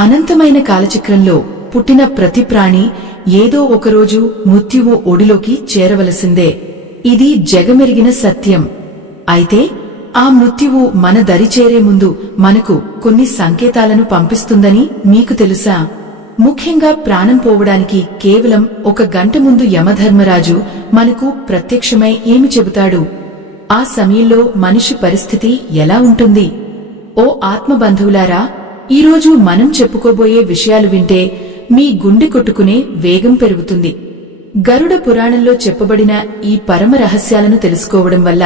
అనంతమైన కాలచక్రంలో పుట్టిన ప్రతి ప్రాణి ఏదో ఒకరోజు మృత్యువు ఒడిలోకి చేరవలసిందే. ఇది జగమెరిగిన సత్యం. అయితే ఆ మృత్యువు మన దరిచేరే ముందు మనకు కొన్ని సంకేతాలను పంపిస్తుందని మీకు తెలుసా? ముఖ్యంగా ప్రాణం పోవడానికి కేవలం 1 గంట ముందు యమధర్మరాజు మనకు ప్రత్యక్షమై ఏమి చెబుతాడు? ఆ సమయంలో మనిషి పరిస్థితి ఎలా ఉంటుంది? ఓ ఆత్మబంధువులారా, ఈరోజు మనం చెప్పుకోబోయే విషయాలు వింటే మీ గుండె కొట్టుకునే వేగం పెరుగుతుంది. గరుడ పురాణంలో చెప్పబడిన ఈ పరమ రహస్యాలను తెలుసుకోవడం వల్ల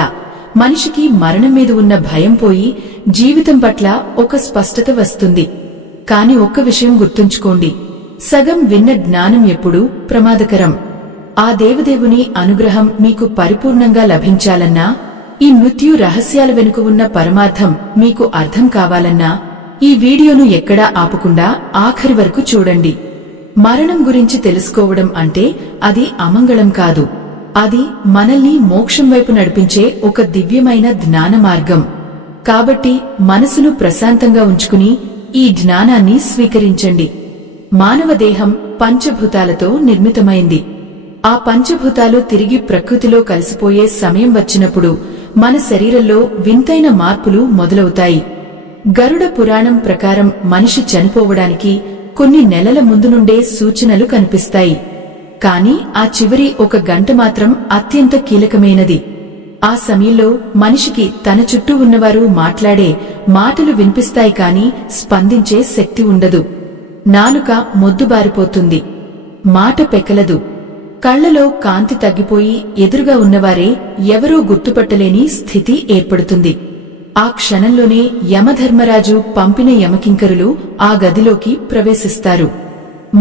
మనిషికి మరణం మీద ఉన్న భయం పోయి జీవితం పట్ల ఒక స్పష్టత వస్తుంది. కాని ఒక్క విషయం గుర్తుంచుకోండి, సగం విన్న జ్ఞానం ఎప్పుడూ ప్రమాదకరం. ఆ దేవదేవుని అనుగ్రహం మీకు పరిపూర్ణంగా లభించాలన్నా, ఈ మృత్యు రహస్యాల వెనుక ఉన్న పరమార్థం మీకు అర్థం కావాలన్నా ఈ వీడియోను ఎక్కడా ఆపకుండా ఆఖరి వరకు చూడండి. మరణం గురించి తెలుసుకోవడం అంటే అది అమంగళం కాదు, అది మనల్ని మోక్షం వైపు నడిపించే ఒక దివ్యమైన జ్ఞాన మార్గం. కాబట్టి మనసును ప్రశాంతంగా ఉంచుకుని ఈ జ్ఞానాన్ని స్వీకరించండి. మానవ దేహం పంచభూతాలతో నిర్మితమైంది. ఆ పంచభూతాలు తిరిగి ప్రకృతిలో కలిసిపోయే సమయం వచ్చినప్పుడు మన శరీరంలో వింతైన మార్పులు మొదలవుతాయి. గరుడ పురాణం ప్రకారం మనిషి చనిపోవడానికి కొన్ని నెలల ముందు నుండే సూచనలు కనిపిస్తాయి. కాని ఆ చివరి 1 గంట మాత్రం అత్యంత కీలకమైనది. ఆ సమయంలో మనిషికి తన చుట్టూ ఉన్నవారు మాట్లాడే మాటలు వినిపిస్తాయి కాని స్పందించే శక్తి ఉండదు. నాలుక మొద్దుబారిపోతుంది, మాట పెకలదు, కళ్లలో కాంతి తగ్గిపోయి ఎదురుగా ఉన్నవారే ఎవరో గుర్తుపట్టలేని స్థితి ఏర్పడుతుంది. ఆ క్షణంలోనే యమధర్మరాజు పంపిన యమకింకరులు ఆ గదిలోకి ప్రవేశిస్తారు.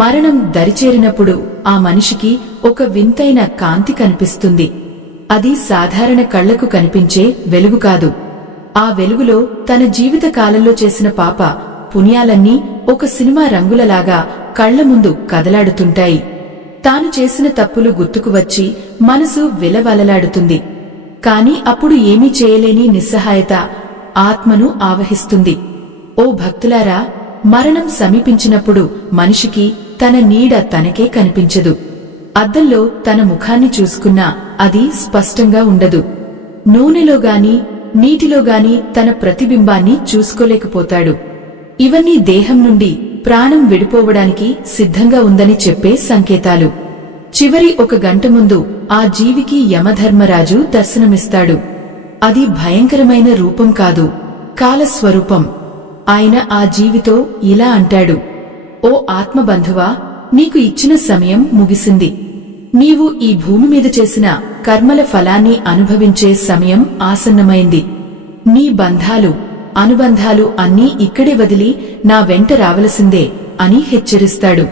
మరణం దరిచేరినప్పుడు ఆ మనిషికి ఒక వింతైన కాంతి కనిపిస్తుంది. అది సాధారణ కళ్లకు కనిపించే వెలుగు కాదు. ఆ వెలుగులో తన జీవిత కాలంలో చేసిన పాప పుణ్యాలన్నీ ఒక సినిమా రంగులలాగా కళ్ల ముందు కదలాడుతుంటాయి. తాను చేసిన తప్పులు గుర్తుకు వచ్చి మనసు విలవలలాడుతుంది. కాని అప్పుడు ఏమీ చేయలేని నిస్సహాయత ఆత్మను ఆవహిస్తుంది. ఓ భక్తులారా, మరణం సమీపించినప్పుడు మనిషికి తన నీడ తనకే కనిపించదు. అద్దంలో తన ముఖాన్ని చూసుకున్నా అది స్పష్టంగా ఉండదు. నూనెలోగాని నీటిలోగాని తన ప్రతిబింబాన్ని చూసుకోలేకపోతాడు. ఇవన్నీ దేహం నుండి ప్రాణం విడిపోవడానికి సిద్ధంగా ఉందని చెప్పే సంకేతాలు. చివరి 1 గంట ముందు ఆ జీవికి యమధర్మరాజు దర్శనమిస్తాడు. అది భయంకరమైన రూపం కాదు, కాలస్వరూపం. ఆయన ఆ జీవితో ఇలా అంటాడు: ఓ ఆత్మబంధువా, నీకు ఇచ్చిన సమయం ముగిసింది. నీవు ఈ భూమి మీద చేసిన కర్మల ఫలాన్ని అనుభవించే సమయం ఆసన్నమైంది. నీ బంధాలు అనుబంధాలు అన్నీ ఇక్కడే వదిలి నా వెంట రావలసిందే అని హెచ్చరిస్తాడు.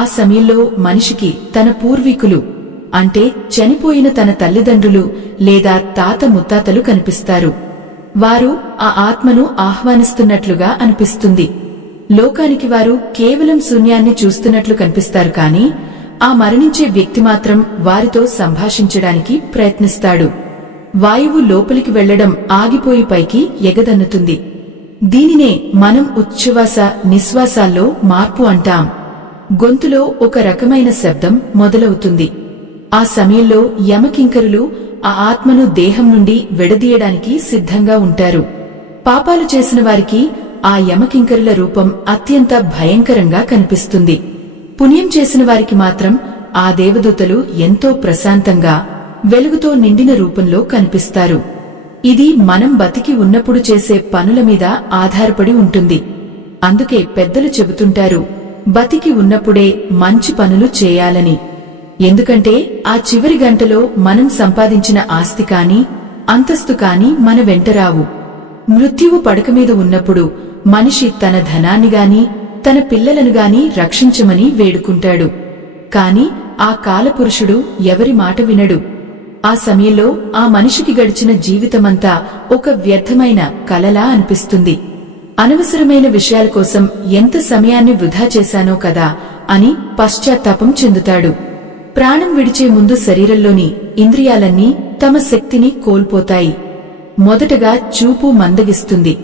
ఆ సమయంలో మనిషికి తన పూర్వీకులు అంటే చనిపోయిన తన తల్లిదండ్రులు లేదా తాత ముత్తాతలు కనిపిస్తారు. వారు ఆ ఆత్మను ఆహ్వానిస్తున్నట్లుగా అనిపిస్తుంది. లోకానికి వారు కేవలం శూన్యాన్ని చూస్తున్నట్లు కనిపిస్తారు కాని ఆ మరణించే వ్యక్తి మాత్రం వారితో సంభాషించడానికి ప్రయత్నిస్తాడు. వాయువు లోపలికి వెళ్లడం ఆగిపోయి పైకి ఎగదన్నుతుంది. దీనినే మనం ఉచ్ఛ్వాస నిశ్వాసాల్లో మార్పు అంటాం. గొంతులో ఒక రకమైన శబ్దం మొదలవుతుంది. ఆ సమయంలో యమకింకరులు ఆ ఆత్మను దేహం నుండి విడదీయడానికి సిద్ధంగా ఉంటారు. పాపాలు చేసిన వారికి ఆ యమకింకరుల రూపం అత్యంత భయంకరంగా కనిపిస్తుంది. పుణ్యం చేసిన వారికి మాత్రం ఆ దేవదూతలు ఎంతో ప్రశాంతంగా వెలుగుతో నిండిన రూపంలో కనిపిస్తారు. ఇది మనం బతికి ఉన్నప్పుడు చేసే పనుల మీద ఆధారపడి ఉంటుంది. అందుకే పెద్దలు చెబుతుంటారు, బతికి ఉన్నప్పుడే మంచి పనులు చేయాలని. ఎందుకంటే ఆ చివరి గంటలో మనం సంపాదించిన ఆస్తి కాని అంతస్తు కాని మన వెంటరావు. మృత్యువు పడక మీద ఉన్నప్పుడు మనిషి తన ధనాన్ని గాని తన పిల్లలను గాని రక్షించమని వేడుకుంటాడు. కాని ఆ కాలపురుషుడు ఎవరి మాట వినడు. ఆ సమయంలో ఆ మనిషికి గడిచిన జీవితమంతా ఒక వ్యర్థమైన కలలా అనిపిస్తుంది. అనవసరమైన విషయాల కోసం ఎంత సమయాన్ని వృధా చేశానో కదా అని పశ్చాత్తాపం చెందుతాడు. ప్రాణం విడిచే ముందు శరీరంలోని ఇంద్రియాలన్నీ తమ శక్తిని కోల్పోతాయి. మొదటగా చూపు మందగిస్తుంది,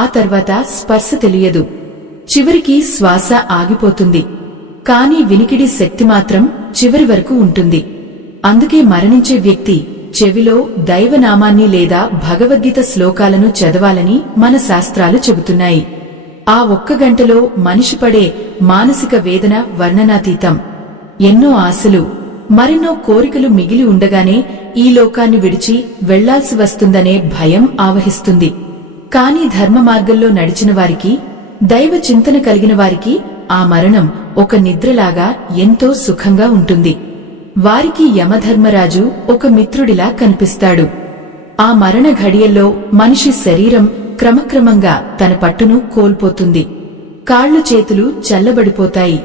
ఆ తర్వాత స్పర్శ తెలియదు, చివరికి శ్వాస ఆగిపోతుంది. కాని వినికిడి శక్తి మాత్రం చివరి వరకు ఉంటుంది. అందుకే మరణించే వ్యక్తి చెవిలో దైవనామాన్ని లేదా భగవద్గీత శ్లోకాలను చదవాలని మన శాస్త్రాలు చెబుతున్నాయి. ఆ ఒక్క గంటలో మనిషి పడే మానసిక వేదన వర్ణనాతీతం. ఎన్నో ఆశలు, మరెన్నో కోరికలు మిగిలి ఉండగానే ఈ లోకాన్ని విడిచి వెళ్లాల్సి వస్తుందనే భయం ఆవహిస్తుంది. కాని ధర్మ మార్గంలో నడిచిన వారికి, దైవ చింతన కలిగిన వారికి ఆ మరణం ఒక నిద్రలాగా ఎంతో సుఖంగా ఉంటుంది. వారికి యమధర్మరాజు ఒక మిత్రుడిలా కనిపిస్తాడు. ఆ మరణ ఘడియల్లో మనిషి శరీరం క్రమక్రమంగా తన పట్టును కోల్పోతుంది. కాళ్లు చేతులు చల్లబడిపోతాయి.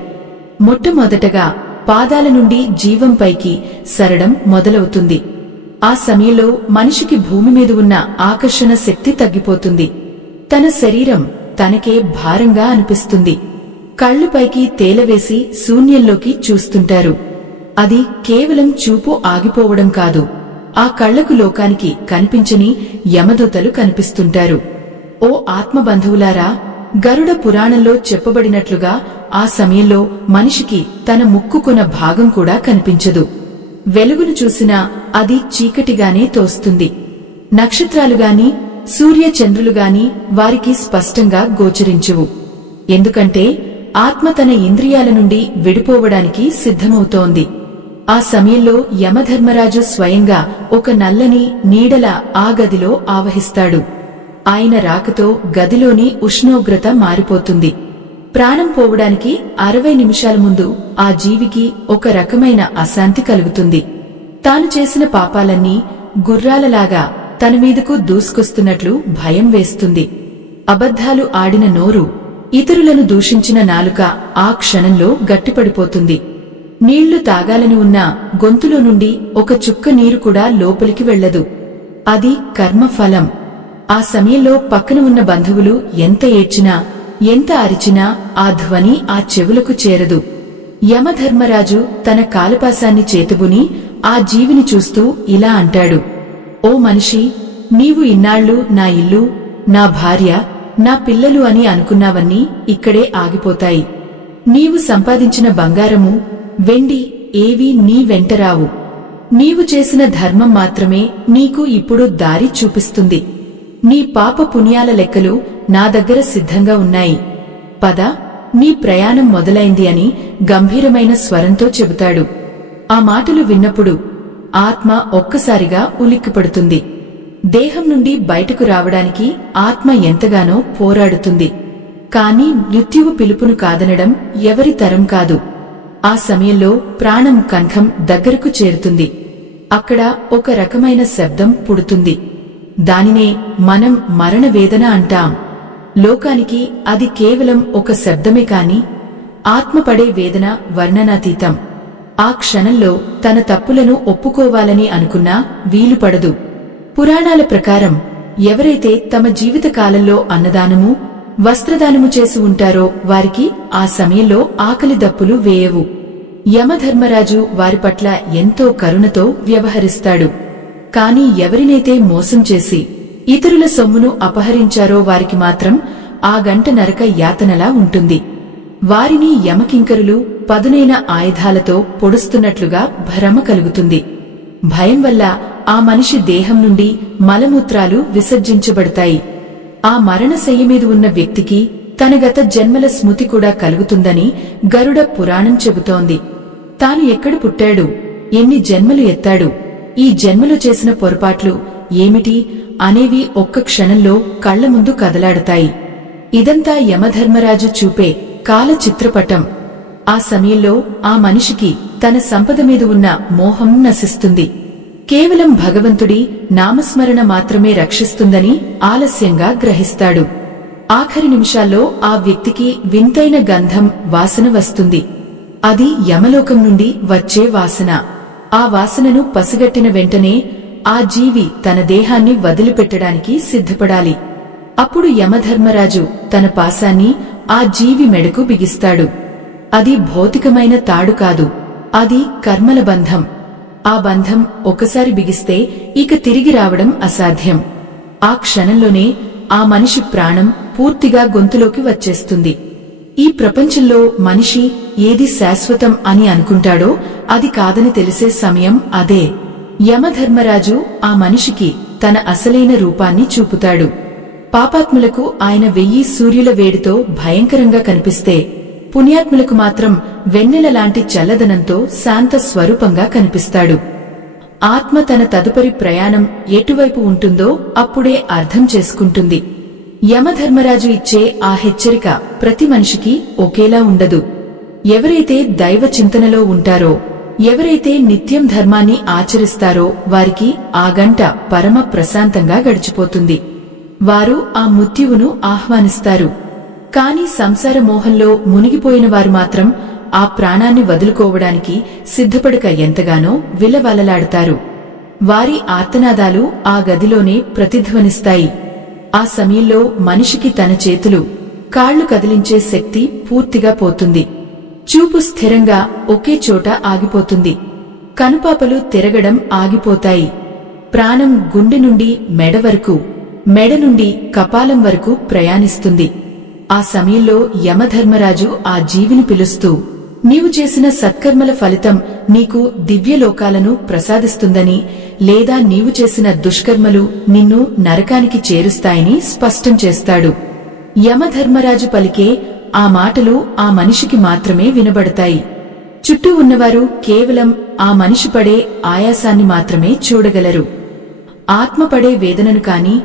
మొట్టమొదటగా పాదాల నుండి జీవంపైకి సరడం మొదలవుతుంది. ఆ సమయంలో మనిషికి భూమి మీద ఉన్న ఆకర్షణ శక్తి తగ్గిపోతుంది. తన శరీరం తనకే భారంగా అనిపిస్తుంది. కళ్ళు పైకి తేలవేసి శూన్యంలోకి చూస్తుంటారు. అది కేవలం చూపు ఆగిపోవడం కాదు, ఆ కళ్లకు లోకానికి కనిపించని యమదూతలు కనిపిస్తుంటారు. ఓ ఆత్మబంధువులారా, గరుడ పురాణంలో చెప్పబడినట్లుగా ఆ సమయంలో మనిషికి తన ముక్కుకొన భాగం కూడా కనిపించదు. వెలుగును చూసినా అది చీకటిగానే తోస్తుంది. నక్షత్రాలుగాని సూర్యచంద్రులుగాని వారికి స్పష్టంగా గోచరించువు. ఎందుకంటే ఆత్మ తన ఇంద్రియాల నుండి విడిపోవడానికి సిద్ధమవుతోంది. ఆ సమయంలో యమధర్మరాజు స్వయంగా ఒక నల్లని నీడల ఆ గదిలో ఆవహిస్తాడు. ఆయన రాకతో గదిలోని ఉష్ణోగ్రత మారిపోతుంది. ప్రాణం పోవడానికి 60 నిమిషాల ముందు ఆ జీవికి ఒక రకమైన అశాంతి కలుగుతుంది. తాను చేసిన పాపాలన్నీ గుర్రాలలాగా తన మీదకు దూసుకొస్తున్నట్లు భయం వేస్తుంది. అబద్ధాలు ఆడిన నోరు, ఇతరులను దూషించిన నాలుక ఆ క్షణంలో గట్టిపడిపోతుంది. నీళ్లు తాగాలని ఉన్నా గొంతులో నుండి ఒక చుక్క నీరు కూడా లోపలికి వెళ్లదు. అది కర్మఫలం. ఆ సమయంలో పక్కన ఉన్న బంధువులు ఎంత ఏడ్చినా, ఎంత అరిచినా ఆ ధ్వని ఆ చెవులకు చేరదు. యమధర్మరాజు తన కాలపాసాన్ని చేతుబుని ఆ జీవిని చూస్తూ ఇలా అంటాడు: ఓ మనిషి, నీవు ఇన్నాళ్లు నా ఇల్లు, నా భార్య, నా పిల్లలు అని అనుకున్నావన్నీ ఇక్కడే ఆగిపోతాయి. నీవు సంపాదించిన బంగారము, వెండి ఏవీ నీ వెంటరావు. నీవు చేసిన ధర్మం మాత్రమే నీకు ఇప్పుడు దారి చూపిస్తుంది. నీ పాప పుణ్యాల లెక్కలు నా దగ్గర సిద్ధంగా ఉన్నాయి. పద, నీ ప్రయాణం మొదలైంది అని గంభీరమైన స్వరంతో చెబుతాడు. ఆ మాటలు విన్నప్పుడు ఆత్మ ఒక్కసారిగా ఉలిక్కిపడుతుంది. దేహం నుండి బయటకు రావడానికి ఆత్మ ఎంతగానో పోరాడుతుంది. కాని మృత్యువు పిలుపును కాదనడం ఎవరి తరం కాదు. ఆ సమయంలో ప్రాణం కంఠం దగ్గరకు చేరుతుంది. అక్కడ ఒక రకమైన శబ్దం పుడుతుంది. దానినే మనం మరణవేదన అంటాం. లోకానికి అది కేవలం ఒక శబ్దమే కాని ఆత్మ పడే వేదన వర్ణనాతీతం. ఆ క్షణంలో తన తప్పులను ఒప్పుకోవాలని అనుకున్నా వీలుపడదు. పురాణాల ప్రకారం ఎవరైతే తమ జీవితకాలంలో అన్నదానము, వస్త్రదానము చేసి ఉంటారో వారికి ఆ సమయంలో ఆకలి దప్పులు వేయవు. యమధర్మరాజు వారి పట్ల ఎంతో కరుణతో వ్యవహరిస్తాడు. కాని ఎవరినైతే మోసం చేసి ఇతరుల సొమ్మును అపహరించారో వారికి మాత్రం ఆ గంట నరక యాతనలా ఉంటుంది. వారిని యమకింకరులు పదునైన ఆయుధాలతో పొడుస్తున్నట్లుగా భ్రమ కలుగుతుంది. భయం వల్ల ఆ మనిషి దేహం నుండి మలమూత్రాలు విసర్జించబడతాయి. ఆ మరణశయ్య మీద ఉన్న వ్యక్తికి తన గత జన్మల స్మృతి కూడా కలుగుతుందని గరుడ పురాణం చెబుతోంది. తాను ఎక్కడ పుట్టాడు, ఎన్ని జన్మలు ఎత్తాడు, ఈ జన్మలో చేసిన పొరపాట్లు ఏమిటి అనేవి ఒక్క క్షణంలో కళ్ల ముందు కదలాడతాయి. ఇదంతా యమధర్మరాజు చూపే కాల చిత్రపటం. ఆ సమయంలో ఆ మనిషికి తన సంపద మీద ఉన్న మోహం నశిస్తుంది. కేవలం భగవంతుడి నామస్మరణ మాత్రమే రక్షిస్తుందని ఆలస్యంగా గ్రహిస్తాడు. ఆఖరి నిమిషాల్లో ఆ వ్యక్తికి వింతైన గంధం వాసన వస్తుంది. అది యమలోకం నుండి వచ్చే వాసన. ఆ వాసనను పసిగట్టిన వెంటనే ఆ జీవి తన దేహాన్ని వదిలిపెట్టడానికి సిద్ధపడాలి. అప్పుడు యమధర్మరాజు తన పాశాన్ని ఆ జీవి మెడకు బిగిస్తాడు. అది భౌతికమైన తాడు కాదు, అది కర్మల బంధం. ఆ బంధం ఒకసారి బిగిస్తే ఇక తిరిగి రావడం అసాధ్యం. ఆ క్షణంలోనే ఆ మనిషి ప్రాణం పూర్తిగా గొంతులోకి వచ్చేస్తుంది. ఈ ప్రపంచంలో మనిషి ఏది శాశ్వతం అని అనుకుంటాడో అది కాదని తెలిసే సమయం అదే. యమధర్మరాజు ఆ మనిషికి తన అసలైన రూపాన్ని చూపుతాడు. పాపాత్ములకు ఆయన 1000 సూర్యుల వేడితో భయంకరంగా కనిపిస్తే, పుణ్యాత్ములకు మాత్రం వెన్నెల లాంటి చల్లదనంతో శాంత స్వరూపంగా కనిపిస్తాడు. ఆత్మ తన తదుపరి ప్రయాణం ఎటువైపు ఉంటుందో అప్పుడే అర్థం చేసుకుంటుంది. యమధర్మరాజు ఇచ్చే ఆ హెచ్చరిక ప్రతి మనిషికి ఒకేలా ఉండదు. ఎవరైతే దైవ చింతనలో ఉంటారో, ఎవరైతే నిత్యం ధర్మాన్ని ఆచరిస్తారో వారికి ఆ గంట పరమ ప్రశాంతంగా గడిచిపోతుంది. వారు ఆ మృత్యువును ఆహ్వానిస్తారు. కాని సంసార మోహంలో మునిగిపోయిన వారు మాత్రం ఆ ప్రాణాన్ని వదులుకోవడానికి సిద్ధపడక ఎంతగానో విలవలలాడతారు. వారి ఆర్తనాదాలు ఆ గదిలోనే ప్రతిధ్వనిస్తాయి. ఆ సమయంలో మనిషికి తన చేతులు, కాళ్లు కదిలించే శక్తి పూర్తిగా పోతుంది. చూపు స్థిరంగా ఒకే చోట ఆగిపోతుంది. కనుపాపలు తిరగడం ఆగిపోతాయి. ప్రాణం గుండె నుండి మెడ వరకు, మెడ నుండి కపాలం వరకు ప్రయాణిస్తుంది. ఆ సమయంలో యమధర్మరాజు ఆ జీవిని పిలుస్తూ, నీవు చేసిన సత్కర్మల ఫలితం నీకు దివ్యలోకాలను ప్రసాదిస్తుందని, లేదా నీవు చేసిన దుష్కర్మలు నిన్ను నరకానికి చేరుస్తాయని స్పష్టం చేస్తాడు. యమధర్మరాజు పలికే ఆ మాటలు ఆ మనిషికి మాత్రమే వినబడతాయి. చుట్టూ ఉన్నవారు కేవలం ఆ మనిషి పడే ఆయాసాన్ని మాత్రమే చూడగలరు. ఆత్మ పడే వేదనను కాని,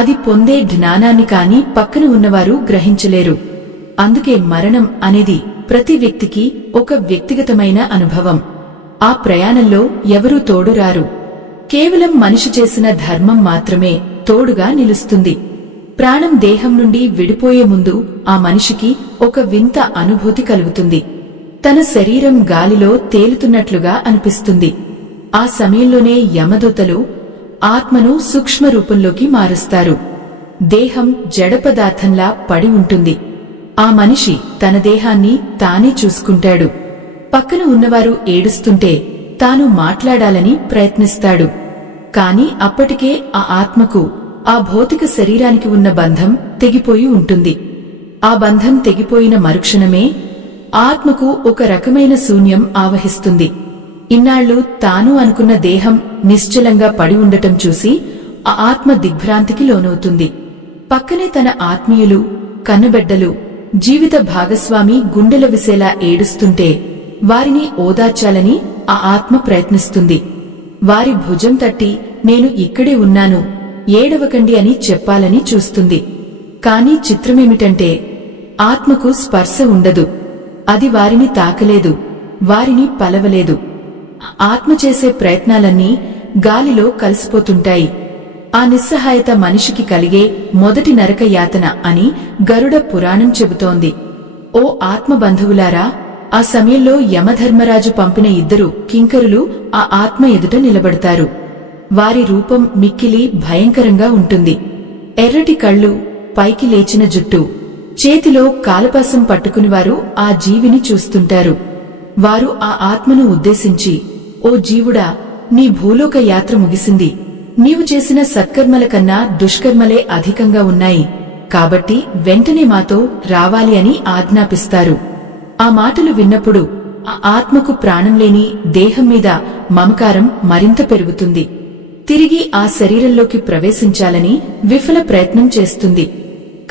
అది పొందే జ్ఞానాన్ని కాని పక్కన ఉన్నవారు గ్రహించలేరు. అందుకే మరణం అనేది ప్రతి వ్యక్తికి ఒక వ్యక్తిగతమైన అనుభవం. ఆ ప్రయాణంలో ఎవరూ తోడురారు. కేవలం మనిషి చేసిన ధర్మం మాత్రమే తోడుగా నిలుస్తుంది. ప్రాణం దేహం నుండి విడిపోయే ముందు ఆ మనిషికి ఒక వింత అనుభూతి కలుగుతుంది. తన శరీరం గాలిలో తేలుతున్నట్లుగా అనిపిస్తుంది. ఆ సమయంలోనే యమదూతలు ఆత్మను సూక్ష్మ రూపంలోకి మారుస్తారు. దేహం జడ పదార్థంలా పడి ఉంటుంది. ఆ మనిషి తన దేహాన్ని తానే చూసుకుంటాడు. పక్కన ఉన్నవారు ఏడుస్తుంటే తాను మాట్లాడాలని ప్రయత్నిస్తాడు. కాని అప్పటికే ఆ ఆత్మకు ఆ భౌతిక శరీరానికి ఉన్న బంధం తెగిపోయి ఉంటుంది. ఆ బంధం తెగిపోయిన మరుక్షణమే ఆత్మకు ఒక రకమైన శూన్యం ఆవహిస్తుంది. ఇన్నాళ్లు తాను అనుకున్న దేహం నిశ్చలంగా పడి ఉండటం చూసి ఆ ఆత్మ దిగ్భ్రాంతికి లోనవుతుంది. పక్కనే తన ఆత్మీయులు, కన్నబెడ్డలు, జీవిత భాగస్వామి గుండెల విసేలా ఏడుస్తుంటే వారిని ఓదార్చాలని ఆ ఆత్మ ప్రయత్నిస్తుంది. వారి భుజం తట్టి నేను ఇక్కడే ఉన్నాను, ఏడవకండి అని చెప్పాలని చూస్తుంది. కాని చిత్రమేమిటంటే ఆత్మకు స్పర్శ ఉండదు. అది వారిని తాకలేదు, వారిని పలవలేదు. ఆత్మ చేసే ప్రయత్నాలన్నీ గాలిలో కలిసిపోతుంటాయి. ఆ నిస్సహాయత మనిషికి కలిగే మొదటి నరక యాతన అని గరుడ పురాణం చెబుతోంది. ఓ ఆత్మ బంధువులారా, ఆ సమయంలో యమధర్మరాజు పంపిన 2 కింకరులు ఆ ఆత్మ ఎదుట నిలబడతారు. వారి రూపం మిక్కిలి భయంకరంగా ఉంటుంది. ఎర్రటి కళ్ళు, పైకి లేచిన జుట్టు, చేతిలో కాలపాసం పట్టుకుని వారు ఆ జీవిని చూస్తుంటారు. వారు ఆ ఆత్మను ఉద్దేశించి, ఓ జీవుడా, నీ భూలోక యాత్ర ముగిసింది. నీవు చేసిన సత్కర్మల కన్నా దుష్కర్మలే అధికంగా ఉన్నాయి. కాబట్టి వెంటనే మాతో రావాలి అని ఆజ్ఞాపిస్తారు. ఆ మాటలు విన్నప్పుడు ఆ ఆత్మకు ప్రాణం లేని దేహం మీద మమకారం మరింత పెరుగుతుంది. తిరిగి ఆ శరీరంలోకి ప్రవేశించాలని విఫల ప్రయత్నం చేస్తుంది.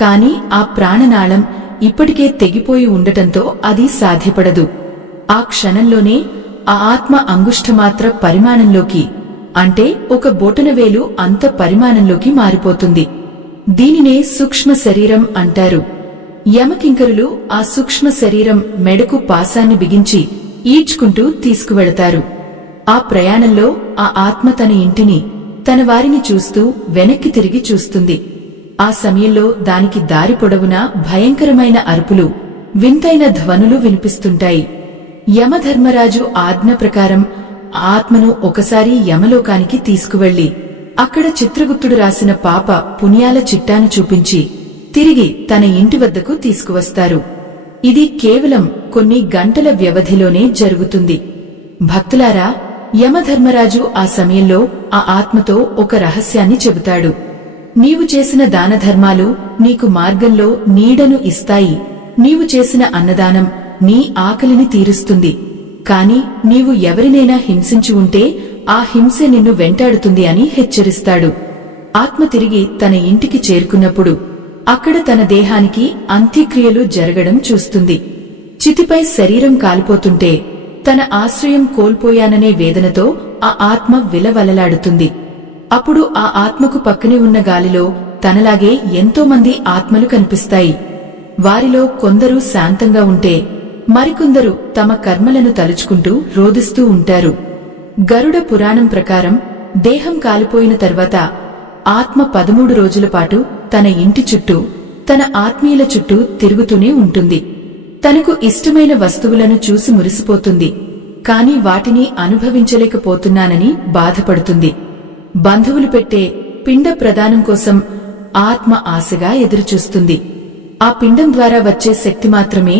కాని ఆ ప్రాణనాళం ఇప్పటికే తెగిపోయి ఉండటంతో అది సాధ్యపడదు. ఆ క్షణంలోనే ఆ ఆత్మ అంగుష్ఠమాత్ర పరిమాణంలోకి, అంటే ఒక బొటనవేలు అంత పరిమాణంలోకి మారిపోతుంది. దీనినే సూక్ష్మ శరీరం అంటారు. యమకింకరులు ఆ సూక్ష్మ శరీరం మెడకు పాసాన్ని బిగించి ఈడ్చుకుంటూ తీసుకువెళతారు. ఆ ప్రయాణంలో ఆ ఆత్మ తన ఇంటిని, తన వారిని చూస్తూ వెనక్కి తిరిగి చూస్తుంది. ఆ సమయంలో దానికి దారి పొడవునా భయంకరమైన అరుపులు, వింతైన ధ్వనులు వినిపిస్తుంటాయి. యమధర్మరాజు ఆజ్ఞ ప్రకారం ఆత్మను ఒకసారి యమలోకానికి తీసుకువెళ్లి అక్కడ చిత్రగుప్తుడు రాసిన పాప పుణ్యాల చిట్టాను చూపించి తిరిగి తన ఇంటి వద్దకు తీసుకువస్తారు. ఇది కేవలం కొన్ని గంటల వ్యవధిలోనే జరుగుతుంది. భక్తులారా, యమధర్మరాజు ఆ సమయంలో ఆ ఆత్మతో ఒక రహస్యాన్ని చెబుతాడు. నీవు చేసిన దానధర్మాలు నీకు మార్గంలో నీడను ఇస్తాయి. నీవు చేసిన అన్నదానం నీ ఆకలిని తీరుస్తుంది. కాని నీవు ఎవరినైనా హింసించి ఉంటే ఆ హింసే నిన్ను వెంటాడుతుంది అని హెచ్చరిస్తాడు. ఆత్మ తిరిగి తన ఇంటికి చేరుకున్నప్పుడు అక్కడ తన దేహానికి అంత్యక్రియలు జరగడం చూస్తుంది. చితిపై శరీరం కాలిపోతుంటే తన ఆశ్రయం కోల్పోయాననే వేదనతో ఆ ఆత్మ విలవలలాడుతుంది. అప్పుడు ఆ ఆత్మకు పక్కనే ఉన్న గాలిలో తనలాగే ఎంతోమంది ఆత్మలు కనిపిస్తాయి. వారిలో కొందరు శాంతంగా ఉంటే మరికొందరు తమ కర్మలను తలుచుకుంటూ రోదిస్తూ ఉంటారు. గరుడ పురాణం ప్రకారం దేహం కాలిపోయిన తర్వాత ఆత్మ 13 రోజుల పాటు తన ఇంటి చుట్టూ, తన ఆత్మీయుల చుట్టూ తిరుగుతూనే ఉంటుంది. తనకు ఇష్టమైన వస్తువులను చూసి మురిసిపోతుంది. కాని వాటిని అనుభవించలేకపోతున్నానని బాధపడుతుంది. బంధువులు పెట్టే పిండ ప్రదానం కోసం ఆత్మ ఆశగా ఎదురుచూస్తుంది. ఆ పిండం ద్వారా వచ్చే శక్తి మాత్రమే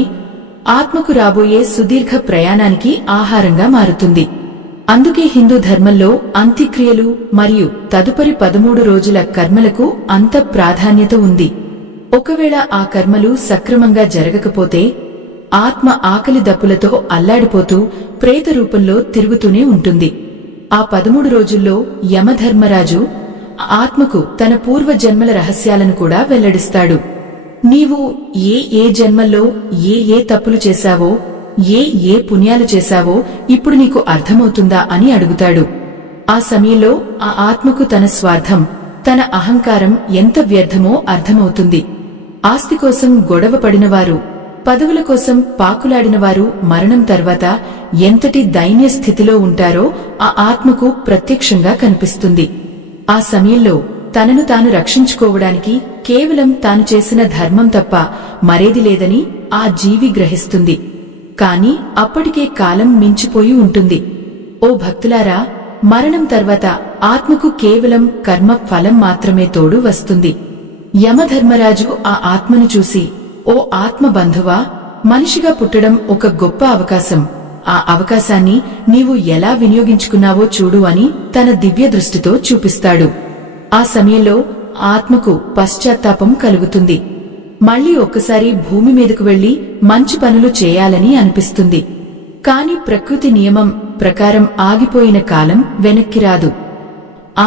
ఆత్మకు రాబోయే సుదీర్ఘ ప్రయాణానికి ఆహారంగా మారుతుంది. అందుకే హిందూ ధర్మంలో అంత్యక్రియలు మరియు తదుపరి 13 రోజుల కర్మలకు అంత ప్రాధాన్యత ఉంది. ఒకవేళ ఆ కర్మలు సక్రమంగా జరగకపోతే ఆత్మ ఆకలి దప్పులతో అల్లాడిపోతూ ప్రేత రూపంలో తిరుగుతూనే ఉంటుంది. ఆ 13 రోజుల్లో యమధర్మరాజు ఆత్మకు తన పూర్వజన్మల రహస్యాలను కూడా వెల్లడిస్తాడు. నీవు ఏ జన్మల్లో ఏ తప్పులు చేశావో, ఏ పుణ్యాలు చేశావో ఇప్పుడు నీకు అర్థమవుతుందా అని అడుగుతాడు. ఆ సమయంలో ఆ ఆత్మకు తన స్వార్థం, తన అహంకారం ఎంత వ్యర్థమో అర్థమవుతుంది. ఆస్తి కోసం గొడవ పడినవారు, పదవుల కోసం పాకులాడినవారు మరణం తర్వాత ఎంతటి దైన్య స్థితిలో ఉంటారో ఆ ఆత్మకు ప్రత్యక్షంగా కనిపిస్తుంది. ఆ సమయంలో తనను తాను రక్షించుకోవడానికి కేవలం తాను చేసిన ధర్మం తప్ప మరేది లేదని ఆ జీవి గ్రహిస్తుంది. కాని అప్పటికే కాలం మించిపోయి ఉంటుంది. ఓ భక్తులారా, మరణం తర్వాత ఆత్మకు కేవలం కర్మ ఫలం మాత్రమే తోడు వస్తుంది. యమధర్మరాజు ఆ ఆత్మను చూసి, ఓ ఆత్మ బంధువా, మనిషిగా పుట్టడం ఒక గొప్ప అవకాశం. ఆ అవకాశాన్ని నీవు ఎలా వినియోగించుకున్నావో చూడు అని తన దివ్య దృష్టితో చూపిస్తాడు. ఆ సమయంలో ఆత్మకు పశ్చాత్తాపం కలుగుతుంది. మళ్లీ ఒక్కసారి భూమి మీదకు వెళ్లి మంచి పనులు చేయాలని అనిపిస్తుంది. కాని ప్రకృతి నియమం ప్రకారం ఆగిపోయిన కాలం వెనక్కి రాదు.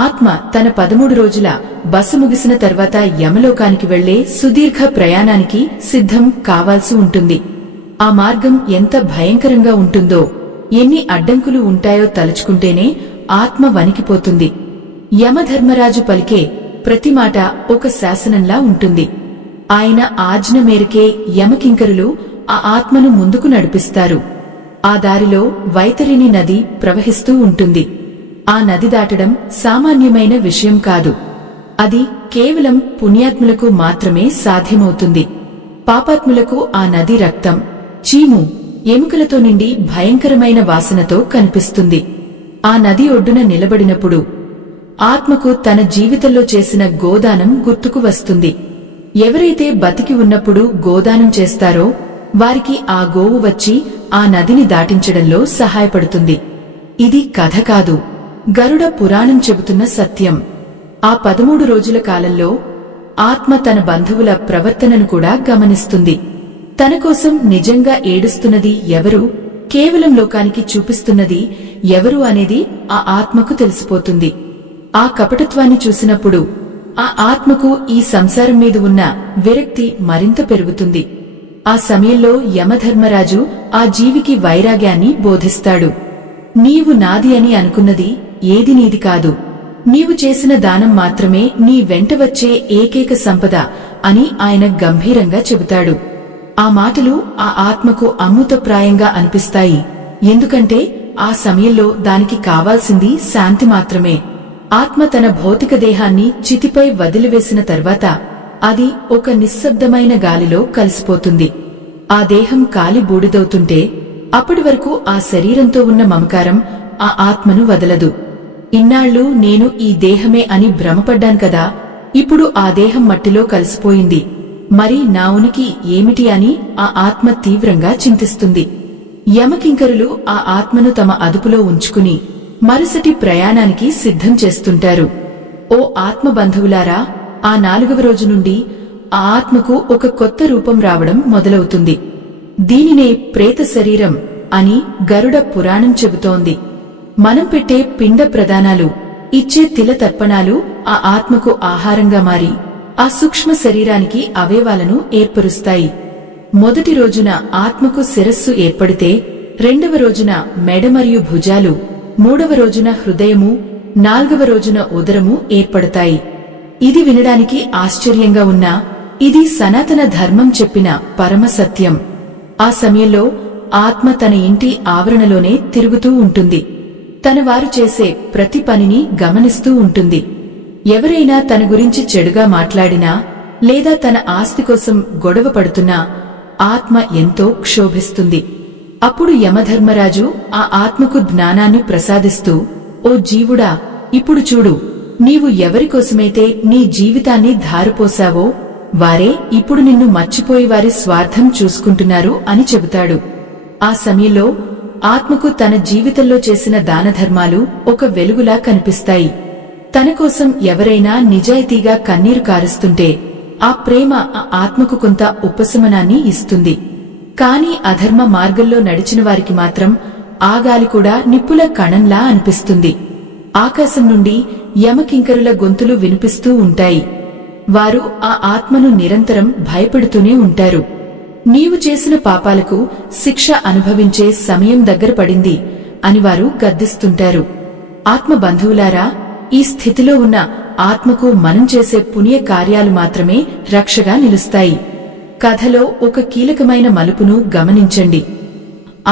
ఆత్మ తన 13 రోజుల బస ముగిసిన తర్వాత యమలోకానికి వెళ్లే సుదీర్ఘ ప్రయాణానికి సిద్ధం కావాల్సి ఉంటుంది. ఆ మార్గం ఎంత భయంకరంగా ఉంటుందో, ఎన్ని అడ్డంకులు ఉంటాయో తలుచుకుంటేనే ఆత్మ వణికిపోతుంది. యమధర్మరాజు పలికే ప్రతి మాట ఒక శాసనంలా ఉంటుంది. ఆయన ఆజ్ఞ మేరకే యమకింకరులు ఆ ఆత్మను ముందుకు నడిపిస్తారు. ఆ దారిలో వైతరిణి నది ప్రవహిస్తూ ఉంటుంది. ఆ నది దాటడం సామాన్యమైన విషయం కాదు. అది కేవలం పుణ్యాత్ములకు మాత్రమే సాధ్యమవుతుంది. పాపాత్ములకు ఆ నది రక్తం, చీము, ఎముకలతో నిండి భయంకరమైన వాసనతో కనిపిస్తుంది. ఆ నది ఒడ్డున నిలబడినప్పుడు ఆత్మకు తన జీవితంలో చేసిన గోదానం గుర్తుకు వస్తుంది. ఎవరైతే బతికి ఉన్నప్పుడు గోదానం చేస్తారో వారికి ఆ గోవు వచ్చి ఆ నదిని దాటించడంలో సహాయపడుతుంది. ఇది కథ కాదు, గరుడ పురాణం చెబుతున్న సత్యం. ఆ 13 రోజుల కాలంలో ఆత్మ తన బంధువుల ప్రవర్తనను కూడా గమనిస్తుంది. తన కోసం నిజంగా ఏడుస్తున్నది ఎవరు, కేవలం లోకానికి చూపిస్తున్నది ఎవరు అనేది ఆ ఆత్మకు తెలిసిపోతుంది. ఆ కపటత్వాన్ని చూసినప్పుడు ఆ ఆత్మకు ఈ సంసారం మీద ఉన్న విరక్తి మరింత పెరుగుతుంది. ఆ సమయంలో యమధర్మరాజు ఆ జీవికి వైరాగ్యాన్ని బోధిస్తాడు. నీవు నాది అని అనుకున్నది ఏది నీది కాదు. నీవు చేసిన దానం మాత్రమే నీ వెంట వచ్చే ఏకైక సంపద అని ఆయన గంభీరంగా చెబుతాడు. ఆ మాటలు ఆ ఆత్మకు అమృతప్రాయంగా అనిపిస్తాయి. ఎందుకంటే ఆ సమయంలో దానికి కావాల్సింది శాంతి మాత్రమే. ఆత్మ తన భౌతిక దేహాన్ని చితిపై వదిలివేసిన తర్వాత అది ఒక నిశ్శబ్దమైన గాలిలో కలిసిపోతుంది. ఆ దేహం కాలి బూడిదవుతుంటే అప్పటి వరకు ఆ శరీరంతో ఉన్న మమకారం ఆ ఆత్మను వదలదు. ఇన్నాళ్లు నేను ఈ దేహమే అని భ్రమపడ్డాను కదా, ఇప్పుడు ఆ దేహం మట్టిలో కలిసిపోయింది, మరి నా ఉనికి ఏమిటి అని ఆ ఆత్మ తీవ్రంగా చింతిస్తుంది. యమకింకరులు ఆ ఆత్మను తమ అదుపులో ఉంచుకుని మరుసటి ప్రయాణానికి సిద్ధం చేస్తుంటారు. ఓ ఆత్మ బంధువులారా, ఆ 4వ రోజు నుండి ఆ ఆత్మకు ఒక కొత్త రూపం రావడం మొదలవుతుంది. దీనినే ప్రేత శరీరం అని గరుడ పురాణం చెబుతోంది. మనం పెట్టే పిండ ప్రదానాలు, ఇచ్చే తిల తర్పణాలు ఆ ఆత్మకు ఆహారంగా మారి ఆ సూక్ష్మ శరీరానికి అవయవాలను ఏర్పరుస్తాయి. మొదటి రోజున ఆత్మకు శిరస్సు ఏర్పడితే, రెండవ రోజున మెడ మరియు భుజాలు, మూడవ రోజున హృదయము, నాల్గవ రోజున ఉదరము ఏర్పడతాయి. ఇది వినడానికి ఆశ్చర్యంగా ఉన్నా ఇది సనాతన ధర్మం చెప్పిన పరమ సత్యం. ఆ సమయంలో ఆత్మ తన ఇంటి ఆవరణలోనే తిరుగుతూ ఉంటుంది. తన వారు చేసే ప్రతి పనిని గమనిస్తూ ఉంటుంది. ఎవరైనా తన గురించి చెడుగా మాట్లాడినా లేదా తన ఆస్తి కోసం గొడవ పడుతున్నా ఆత్మ ఎంతో క్షోభిస్తుంది. అప్పుడు యమధర్మరాజు ఆ ఆత్మకు జ్ఞానాన్ని ప్రసాదిస్తూ, ఓ జీవుడా, ఇప్పుడు చూడు, నీవు ఎవరికోసమైతే నీ జీవితాన్ని ధారపోసావో వారే ఇప్పుడు నిన్ను మర్చిపోయి వారి స్వార్థం చూసుకుంటున్నారు అని చెబుతాడు. ఆ సమయంలో ఆత్మకు తన జీవితంలో చేసిన దానధర్మాలు ఒక వెలుగులా కనిపిస్తాయి. తన కోసం ఎవరైనా నిజాయితీగా కన్నీరు కారుస్తుంటే ఆ ప్రేమ ఆ ఆత్మకు కొంత ఉపశమనాన్ని ఇస్తుంది. కాని అధర్మ మార్గంలో నడిచిన వారికి మాత్రం ఆ గాలి కూడా నిప్పుల కణంలా అనిపిస్తుంది. ఆకాశం నుండి యమకింకరుల గొంతులు వినిపిస్తూ ఉంటాయి. వారు ఆ ఆత్మను నిరంతరం భయపెడుతూనే ఉంటారు. నీవు చేసిన పాపాలకు శిక్ష అనుభవించే సమయం దగ్గర పడింది అని వారు గద్దిస్తుంటారు. ఆత్మ బంధువులారా, ఈ స్థితిలో ఉన్న ఆత్మకు మనం చేసే పుణ్య కార్యాలు మాత్రమే రక్షగా నిలుస్తాయి. కథలో ఒక కీలకమైన మలుపును గమనించండి.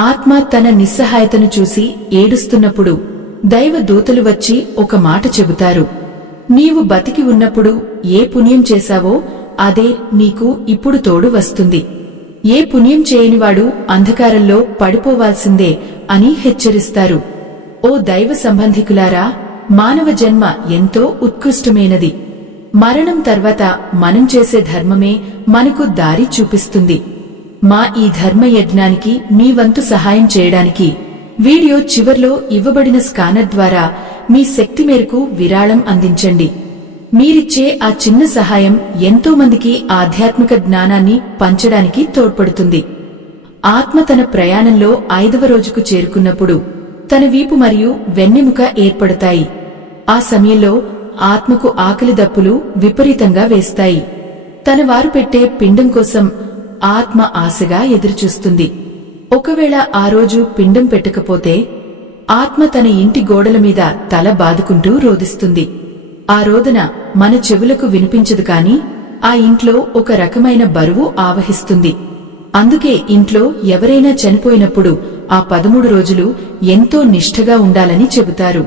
ఆత్మ తన నిస్సహాయతను చూసి ఏడుస్తున్నప్పుడు దైవ దూతలు వచ్చి ఒక మాట చెబుతారు. నీవు బతికి ఉన్నప్పుడు ఏ పుణ్యం చేశావో అదే నీకు ఇప్పుడు తోడు వస్తుంది. ఏ పుణ్యం చేయనివాడు అంధకారంలో పడిపోవాల్సిందే అని హెచ్చరిస్తారు. ఓ దైవ సంబంధికులారా, మానవ జన్మ ఎంతో ఉత్కృష్టమైనది. మరణం తర్వాత మనం చేసే ధర్మమే మనకు దారి చూపిస్తుంది. మా ఈ ధర్మ యజ్ఞానికి మీ వంతు సహాయం చేయడానికి వీడియో చివర్లో ఇవ్వబడిన స్కానర్ ద్వారా మీ శక్తి మేరకు విరాళం అందించండి. మీరిచ్చే ఆ చిన్న సహాయం ఎంతో మందికి ఆధ్యాత్మిక జ్ఞానాన్ని పంచడానికి తోడ్పడుతుంది. ఆత్మ తన ప్రయాణంలో 5వ రోజుకు చేరుకున్నప్పుడు తన వీపు మరియు వెన్నెముక ఏర్పడతాయి. ఆ సమయంలో ఆత్మకు ఆకలి దప్పులు విపరీతంగా వేస్తాయి. తన వారు పెట్టే పిండం కోసం ఆత్మ ఆశగా ఎదురుచూస్తుంది. ఒకవేళ ఆ రోజు పిండం పెట్టకపోతే ఆత్మ తన ఇంటి గోడల మీద తల బాదుకుంటూ రోదిస్తుంది. ఆ రోదన మన చెవులకు వినిపించదు కాని ఆ ఇంట్లో ఒక రకమైన బరువు ఆవహిస్తుంది. అందుకే ఇంట్లో ఎవరైనా చనిపోయినప్పుడు ఆ 13 రోజులు ఎంతో నిష్ఠగా ఉండాలని చెబుతారు.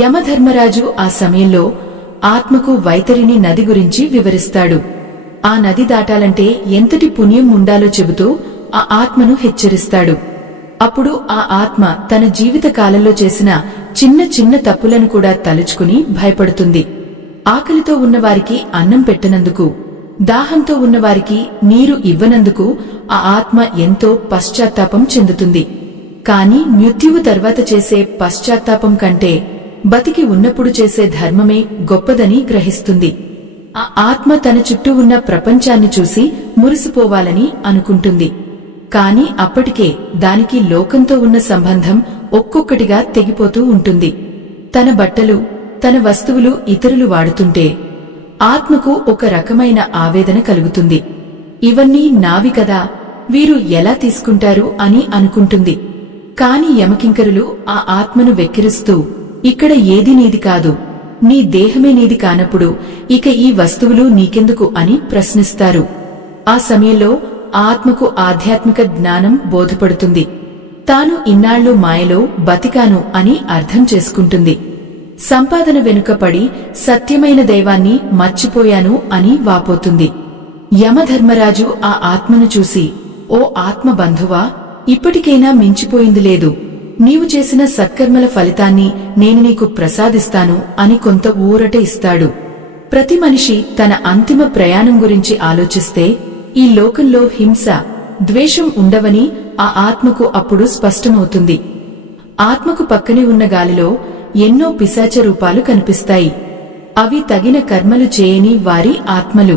యమధర్మరాజు ఆ సమయంలో ఆత్మకు వైతరిణి నది గురించి వివరిస్తాడు. ఆ నది దాటాలంటే ఎంతటి పుణ్యం ఉండాలో చెబుతూ ఆ ఆత్మను హెచ్చరిస్తాడు. అప్పుడు ఆ ఆత్మ తన జీవిత కాలంలో చేసిన చిన్న చిన్న తప్పులను కూడా తలుచుకుని భయపడుతుంది. ఆకలితో ఉన్నవారికి అన్నం పెట్టనందుకు, దాహంతో ఉన్నవారికి నీరు ఇవ్వనందుకు ఆ ఆత్మ ఎంతో పశ్చాత్తాపం చెందుతుంది. కాని మృత్యువు తర్వాత చేసే పశ్చాత్తాపం కంటే బతికి ఉన్నప్పుడు చేసే ధర్మమే గొప్పదని గ్రహిస్తుంది. ఆ ఆత్మ తన చుట్టూ ఉన్న ప్రపంచాన్ని చూసి మురిసిపోవాలని అనుకుంటుంది. కాని అప్పటికే దానికి లోకంతో ఉన్న సంబంధం ఒక్కొక్కటిగా తెగిపోతూ ఉంటుంది. తన బట్టలు, తన వస్తువులు ఇతరులు వాడుతుంటే ఆత్మకు ఒక రకమైన ఆవేదన కలుగుతుంది. ఇవన్నీ నావి కదా, వీరు ఎలా తీసుకుంటారు అని అనుకుంటుంది. కాని యమకింకరులు ఆ ఆత్మను వెక్కిరిస్తూ, ఇక్కడ ఏది నీది కాదు, నీ దేహమే నీది కానప్పుడు ఇక ఈ వస్తువులు నీకెందుకు అని ప్రశ్నిస్తారు. ఆ సమయంలో ఆత్మకు ఆధ్యాత్మిక జ్ఞానం బోధపడుతుంది. తాను ఇన్నాళ్లు మాయలో బతికాను అని అర్థం చేసుకుంటుంది. సంపాదన వెనుక పడి సత్యమైన దైవాన్ని మర్చిపోయాను అని వాపోతుంది. యమధర్మరాజు ఆ ఆత్మను చూసి, ఓ ఆత్మ బంధువా, ఇప్పటికైనా మించిపోయింది లేదు. నీవు చేసిన సత్కర్మల ఫలితాన్ని నేను నీకు ప్రసాదిస్తాను అని కొంత ఊరట ఇస్తాడు. ప్రతి మనిషి తన అంతిమ ప్రయాణం గురించి ఆలోచిస్తే ఈ లోకంలో హింస, ద్వేషం ఉండవని ఆ ఆత్మకు అప్పుడు స్పష్టమవుతుంది. ఆత్మకు పక్కనే ఉన్న గాలిలో ఎన్నో పిశాచ రూపాలు కనిపిస్తాయి. అవి తగిన కర్మలు చేయని వారి ఆత్మలు.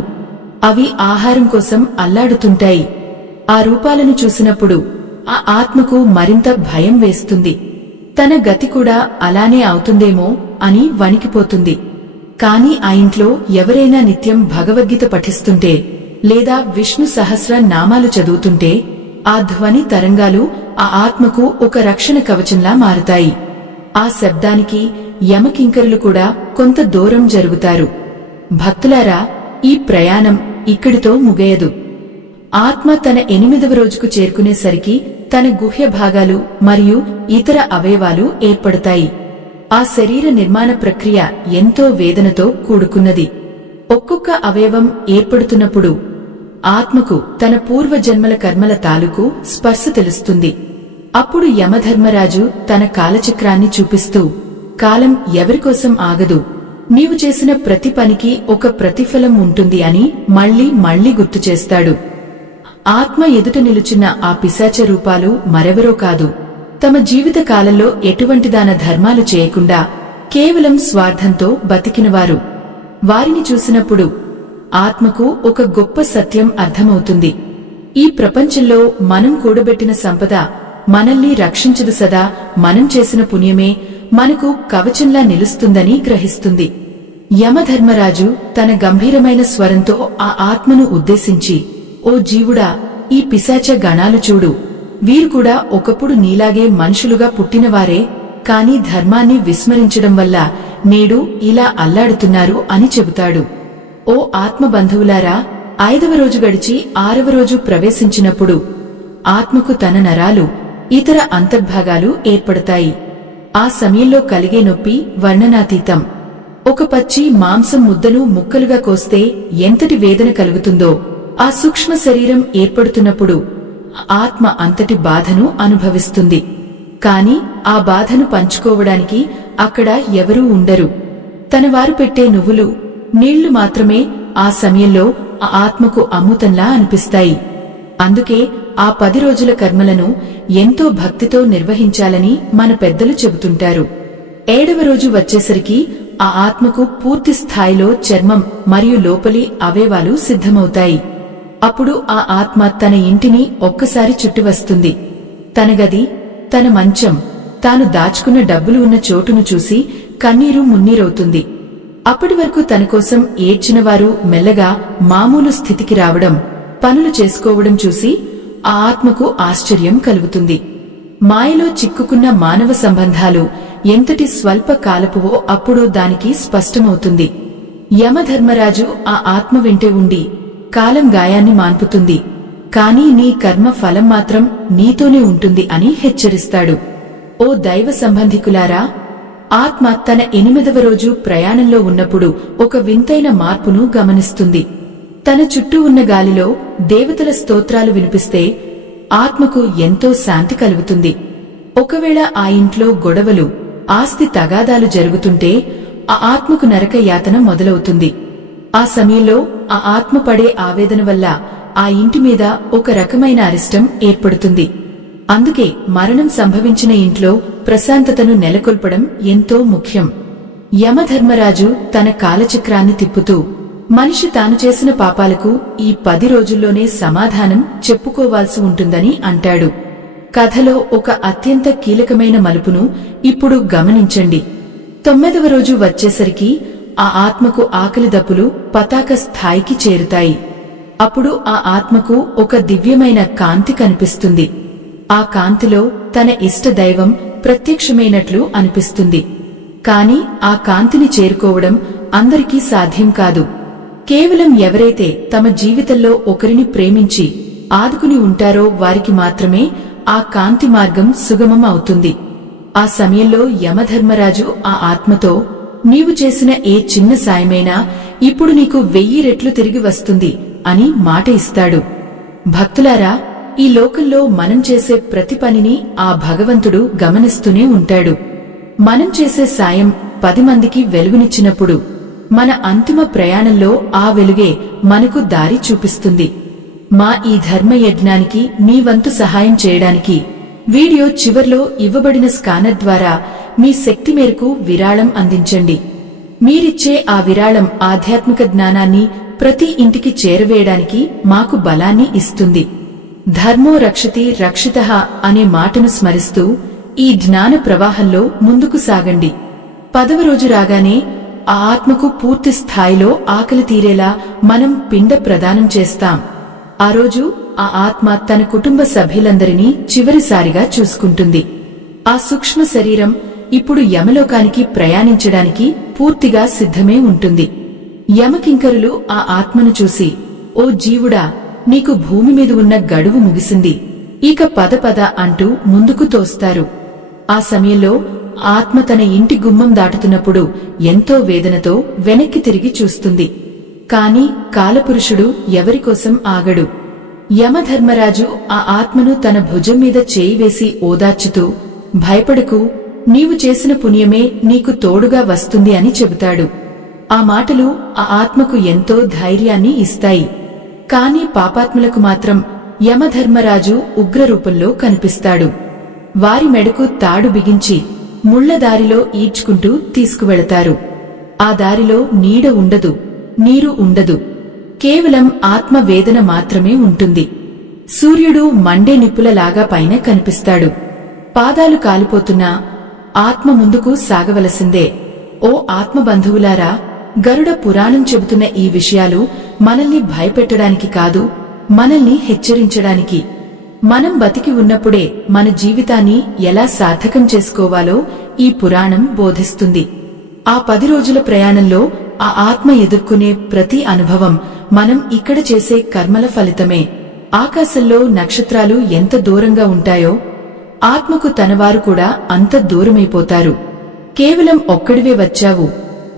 అవి ఆహారం కోసం అల్లాడుతుంటాయి. ఆ రూపాలను చూసినప్పుడు ఆ ఆత్మకు మరింత భయం వేస్తుంది. తన గతి కూడా అలానే అవుతుందేమో అని వణికిపోతుంది. కాని ఆ ఇంట్లో ఎవరైనా నిత్యం భగవద్గీత పఠిస్తుంటే లేదా విష్ణు సహస్ర నామాలు చదువుతుంటే ఆ ధ్వని తరంగాలు ఆ ఆత్మకు ఒక రక్షణ కవచంలా మారుతాయి. ఆ శబ్దానికి యమకింకరులు కూడా కొంత దూరం జరుగుతారు. భక్తులారా, ఈ ప్రయాణం ఇక్కడితో ముగియదు. ఆత్మ తన 8వ రోజుకు చేరుకునేసరికి తన గుహ్య భాగాలు మరియు ఇతర అవయవాలు ఏర్పడతాయి. ఆ శరీర నిర్మాణ ప్రక్రియ ఎంతో వేదనతో కూడుకున్నది. ఒక్కొక్క అవయవం ఏర్పడుతున్నప్పుడు ఆత్మకు తన పూర్వజన్మల కర్మల తాలూకు స్పర్శ తెలుస్తుంది. అప్పుడు యమధర్మరాజు తన కాలచక్రాన్ని చూపిస్తూ, కాలం ఎవరికోసం ఆగదు, నీవు చేసిన ప్రతి పనికి ఒక ప్రతిఫలం ఉంటుంది అని మళ్లీ మళ్లీ గుర్తుచేస్తాడు. ఆత్మ ఎదుట నిలుచున్న ఆ పిశాచ రూపాలు మరెవరో కాదు, తమ జీవిత కాలంలో ఎటువంటి దాన ధర్మాలు చేయకుండా కేవలం స్వార్థంతో బతికినవారు. వారిని చూసినప్పుడు ఆత్మకు ఒక గొప్ప సత్యం అర్థమవుతుంది. ఈ ప్రపంచంలో మనం కూడబెట్టిన సంపద మనల్ని రక్షించదు, సదా మనం చేసిన పుణ్యమే మనకు కవచంలా నిలుస్తుందని గ్రహిస్తుంది. యమధర్మరాజు తన గంభీరమైన స్వరంతో ఆ ఆత్మను ఉద్దేశించి, ఓ జీవుడా, ఈ పిశాచ గణాలు చూడు, వీరు కూడా ఒకప్పుడు నీలాగే మనుషులుగా పుట్టినవారే, కాని ధర్మాన్ని విస్మరించడం వల్ల నేడు ఇలా అల్లాడుతున్నారు అని చెబుతాడు. ఓ ఆత్మబంధువులారా, 5వ రోజు గడిచి 6వ రోజు ప్రవేశించినప్పుడు ఆత్మకు తన నరాలు, ఇతర అంతర్భాగాలు ఏర్పడతాయి. ఆ సమయంలో కలిగే నొప్పి వర్ణనాతీతం. ఒక పచ్చి మాంసం ముద్దను ముక్కలుగా కోస్తే ఎంతటి వేదన కలుగుతుందో ఆ సూక్ష్మ శరీరం ఏర్పడుతున్నప్పుడు ఆత్మ అంతటి బాధను అనుభవిస్తుంది. కాని ఆ బాధను పంచుకోవడానికి అక్కడ ఎవరూ ఉండరు. తనవారు పెట్టే నువ్వులు, నీళ్లు మాత్రమే ఆ సమయంలో ఆ ఆత్మకు అమృతంలా అనిపిస్తాయి. అందుకే ఆ 10 రోజుల కర్మలను ఎంతో భక్తితో నిర్వహించాలని మన పెద్దలు చెబుతుంటారు. 7వ రోజు వచ్చేసరికి ఆ ఆత్మకు పూర్తి స్థాయిలో చర్మం మరియు లోపలి అవయవాలు సిద్ధమవుతాయి. అప్పుడు ఆ ఆత్మ తన ఇంటిని ఒక్కసారి చుట్టివస్తుంది. తన గది, తన మంచం, తాను దాచుకున్న డబ్బులు ఉన్న చోటును చూసి కన్నీరు మున్నీరవుతుంది. అప్పటి వరకు తన కోసం ఏడ్చినవారు మెల్లగా మామూలు స్థితికి రావడం, పనులు చేసుకోవడం చూసి ఆ ఆత్మకు ఆశ్చర్యం కలుగుతుంది. మాయలో చిక్కుకున్న మానవ సంబంధాలు ఎంతటి స్వల్ప కాలపువో అప్పుడు దానికి స్పష్టమవుతుంది. యమధర్మరాజు ఆ ఆత్మ వెంటే ఉండి కాలం గాయాన్ని మాన్పుతుంది, కాని నీ కర్మ ఫలం మాత్రం నీతోనే ఉంటుంది అని హెచ్చరిస్తాడు. ఓ దైవ సంబంధికులారా, ఆత్మ తన 8వ రోజు ప్రయాణంలో ఉన్నప్పుడు ఒక వింతైన మార్పును గమనిస్తుంది. తన చుట్టూ ఉన్న గాలిలో దేవతల స్తోత్రాలు వినిపిస్తే ఆత్మకు ఎంతో శాంతి కలుగుతుంది. ఒకవేళ ఆ ఇంట్లో గొడవలు, ఆస్తి తగాదాలు జరుగుతుంటే ఆ ఆత్మకు నరక యాతన మొదలవుతుంది. ఆ సమయంలో ఆ ఆత్మ పడే ఆవేదన వల్ల ఆ ఇంటి మీద ఒక రకమైన అరిష్టం ఏర్పడుతుంది. అందుకే మరణం సంభవించిన ఇంట్లో ప్రశాంతతను నెలకొల్పడం ఎంతో ముఖ్యం. యమధర్మరాజు తన కాలచక్రాన్ని తిప్పుతూ, మనిషి తాను చేసిన పాపాలకు ఈ 10 రోజుల్లోనే సమాధానం చెప్పుకోవాల్సి ఉంటుందని అంటాడు. కథలో ఒక అత్యంత కీలకమైన మలుపును ఇప్పుడు గమనించండి. 9వ రోజు వచ్చేసరికి ఆ ఆత్మకు ఆకలి దప్పులు పతాక స్థాయికి చేరుతాయి. అప్పుడు ఆ ఆత్మకు ఒక దివ్యమైన కాంతి కనిపిస్తుంది. ఆ కాంతిలో తన ఇష్ట దైవం ప్రత్యక్షమైనట్లు అనిపిస్తుంది. కాని ఆ కాంతిని చేరుకోవడం అందరికీ సాధ్యం కాదు. కేవలం ఎవరైతే తమ జీవితంలో ఒకరిని ప్రేమించి ఆదుకుని ఉంటారో వారికి మాత్రమే ఆ కాంతి మార్గం సుగమం అవుతుంది. ఆ సమయంలో యమధర్మరాజు ఆ ఆత్మతో, నీవు చేసిన ఏ చిన్న సాయమైనా ఇప్పుడు నీకు 1000 రెట్లు తిరిగి వస్తుంది అని మాట ఇస్తాడు. భక్తులారా, ఈ లోకంలో మనం చేసే ప్రతి పనిని ఆ భగవంతుడు గమనిస్తూనే ఉంటాడు. మనం చేసే సాయం 10 మందికి వెలుగునిచ్చినప్పుడు మన అంతిమ ప్రయాణంలో ఆ వెలుగే మనకు దారి చూపిస్తుంది. మా ఈ ధర్మయజ్ఞానికి మీ వంతు సహాయం చేయడానికి వీడియో చివర్లో ఇవ్వబడిన స్కానర్ ద్వారా మీ శక్తి మేరకు విరాళం అందించండి. మీరిచ్చే ఆ విరాళం ఆధ్యాత్మిక జ్ఞానాన్ని ప్రతి ఇంటికి చేరవేయడానికి మాకు బలాన్ని ఇస్తుంది. ధర్మో రక్షతి రక్షితః అనే మాటను స్మరిస్తూ ఈ జ్ఞాన ప్రవాహంలో ముందుకు సాగండి. 10వ రోజు రాగానే ఆ ఆత్మకు పూర్తి స్థాయిలో ఆకలి తీరేలా మనం పిండ ప్రదానం చేస్తాం. ఆ రోజు ఆ ఆత్మ తన కుటుంబ సభ్యులందరినీ చివరిసారిగా చూసుకుంటుంది. ఆ సూక్ష్మ శరీరం ఇప్పుడు యమలోకానికి ప్రయాణించడానికి పూర్తిగా సిద్ధమే ఉంటుంది. యమకింకరులు ఆ ఆత్మను చూసి, ఓ జీవుడా, నీకు భూమి మీద ఉన్న గడువు ముగిసింది, ఇక పద అంటూ ముందుకు తోస్తారు. ఆ సమయంలో ఆత్మ తన ఇంటి గుమ్మం దాటుతున్నప్పుడు ఎంతో వేదనతో వెనక్కి తిరిగి చూస్తుంది. కాని కాలపురుషుడు ఎవరికోసం ఆగడు. యమధర్మరాజు ఆ ఆత్మను తన భుజం మీద చేయి వేసి ఓదార్చుతూ, భయపడకు, నీవు చేసిన పుణ్యమే నీకు తోడుగా వస్తుంది అని చెబుతాడు. ఆ మాటలు ఆ ఆత్మకు ఎంతో ధైర్యాన్ని ఇస్తాయి. కాని పాపాత్ములకు మాత్రం యమధర్మరాజు ఉగ్రరూపంలో కనిపిస్తాడు. వారి మెడకు తాడు బిగించి ముళ్లదారిలో ఈడ్చుకుంటూ తీసుకువెళతారు. ఆ దారిలో నీడ ఉండదు, నీరు ఉండదు, కేవలం ఆత్మవేదన మాత్రమే ఉంటుంది. సూర్యుడు మండే నిప్పులలాగా పైన కనిపిస్తాడు. పాదాలు కాలిపోతున్నా ఆత్మ ముందుకు సాగవలసిందే. ఓ ఆత్మబంధువులారా, గరుడ పురాణం చెబుతున్న ఈ విషయాలు మనల్ని భయపెట్టడానికి కాదు, మనల్ని హెచ్చరించడానికి. మనం బతికి ఉన్నప్పుడే మన జీవితాన్ని ఎలా సార్థకం చేసుకోవాలో ఈ పురాణం బోధిస్తుంది. ఆ 10 రోజుల ప్రయాణంలో ఆ ఆత్మ ఎదుర్కొనే ప్రతి అనుభవం మనం ఇక్కడ చేసే కర్మల ఫలితమే. ఆకాశంలో నక్షత్రాలు ఎంత దూరంగా ఉంటాయో ఆత్మకు తనవారు కూడా అంత దూరమైపోతారు. కేవలం ఒక్కడివే వచ్చావు,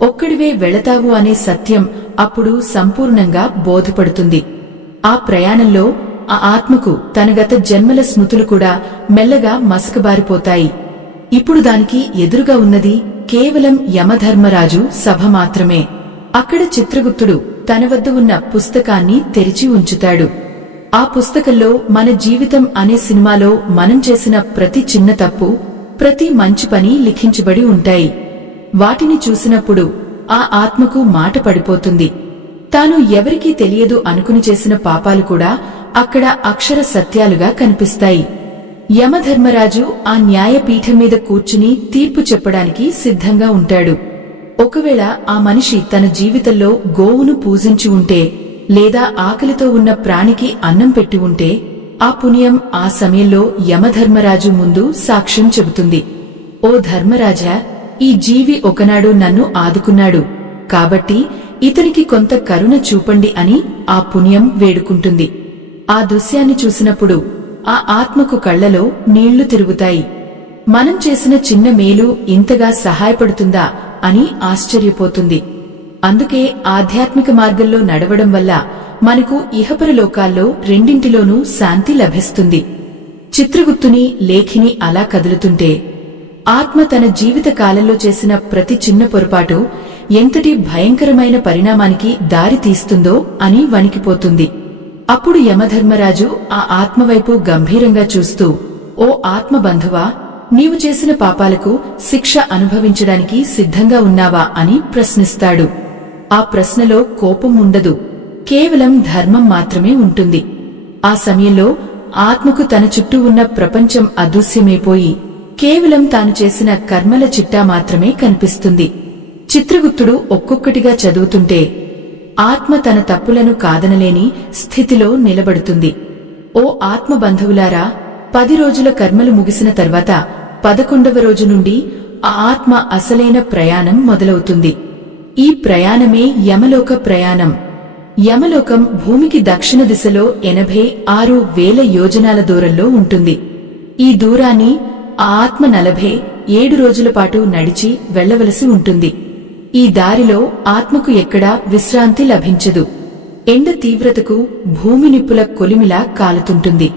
ఒక్కడివే వెళతావు అనే సత్యం అప్పుడు సంపూర్ణంగా బోధపడుతుంది. ఆ ప్రయాణంలో ఆ ఆత్మకు తన గత జన్మల స్మృతులు కూడా మెల్లగా మసకబారిపోతాయి. ఇప్పుడు దానికి ఎదురుగా ఉన్నది కేవలం యమధర్మరాజు సభ మాత్రమే. అక్కడ చిత్రగుప్తుడు తన వద్ద ఉన్న పుస్తకాన్ని తెరిచి ఉంచుతాడు. ఆ పుస్తకంలో మన జీవితం అనే సినిమాలో మనం చేసిన ప్రతి చిన్న తప్పు, ప్రతి మంచి పని లిఖించబడి ఉంటాయి. వాటిని చూసినప్పుడు ఆ ఆత్మకు మాట పడిపోతుంది. తాను ఎవరికీ తెలియదు అనుకుని చేసిన పాపాలు కూడా అక్కడ అక్షర సత్యాలుగా కనిపిస్తాయి. యమధర్మరాజు ఆ న్యాయపీఠం మీద కూర్చుని తీర్పు చెప్పడానికి సిద్ధంగా ఉంటాడు. ఒకవేళ ఆ మనిషి తన జీవితంలో గోవును పూజించి ఉంటే, లేదా ఆకలితో ఉన్న ప్రాణికి అన్నం పెట్టి ఉంటే, ఆ పుణ్యం ఆ సమయంలో యమధర్మరాజు ముందు సాక్ష్యం చెబుతుంది. ఓ ధర్మరాజా, ఈ జీవి ఒకనాడు నన్ను ఆదుకున్నాడు, కాబట్టి ఇతనికి కొంత కరుణ చూపండి అని ఆ పుణ్యం వేడుకుంటుంది. ఆ దృశ్యాన్ని చూసినప్పుడు ఆ ఆత్మకు కళ్లలో నీళ్లు తిరుగుతాయి. మనం చేసిన చిన్న మేలు ఇంతగా సహాయపడుతుందా అని ఆశ్చర్యపోతుంది. అందుకే ఆధ్యాత్మిక మార్గంలో నడవడం వల్ల మనకు ఇహపరలోకాల్లో రెండింటిలోనూ శాంతి లభిస్తుంది. చిత్రగుప్తుని లేఖిని అలా కదులుతుంటే ఆత్మ తన జీవిత కాలంలో చేసిన ప్రతి చిన్న పొరపాటు ఎంతటి భయంకరమైన పరిణామానికి దారి తీస్తుందో అని వణికిపోతుంది. అప్పుడు యమధర్మరాజు ఆ ఆత్మవైపు గంభీరంగా చూస్తూ, ఓ ఆత్మబంధువా, నీవు చేసిన పాపాలకు శిక్ష అనుభవించడానికి సిద్ధంగా ఉన్నావా అని ప్రశ్నిస్తాడు. ఆ ప్రశ్నలో కోపం ఉండదు, కేవలం ధర్మం మాత్రమే ఉంటుంది. ఆ సమయంలో ఆత్మకు తన చుట్టూ ఉన్న ప్రపంచం అదృశ్యమైపోయి కేవలం తాను చేసిన కర్మల చిట్టా మాత్రమే కనిపిస్తుంది. చిత్రగుప్తుడు ఒక్కొక్కటిగా చదువుతుంటే ఆత్మ తన తప్పులను కాదనలేని స్థితిలో నిలబడుతుంది. ఓ ఆత్మబంధువులారా, 10 రోజుల కర్మలు ముగిసిన తర్వాత 11వ రోజు నుండి ఆ ఆత్మ అసలైన ప్రయాణం మొదలవుతుంది. ఈ ప్రయాణమే యమలోక ప్రయాణం. యమలోకం భూమికి దక్షిణ దిశలో 86,000 యోజనాల దూరంలో ఉంటుంది. ఈ దూరాన్ని ఆ ఆత్మ 47 రోజుల పాటు నడిచి వెళ్లవలసి ఉంటుంది. ఈ దారిలో ఆత్మకు ఎక్కడా విశ్రాంతి లభించదు. ఎండ తీవ్రతకు భూమి నిప్పుల కొలిమిలా కాలుతుంటుంది.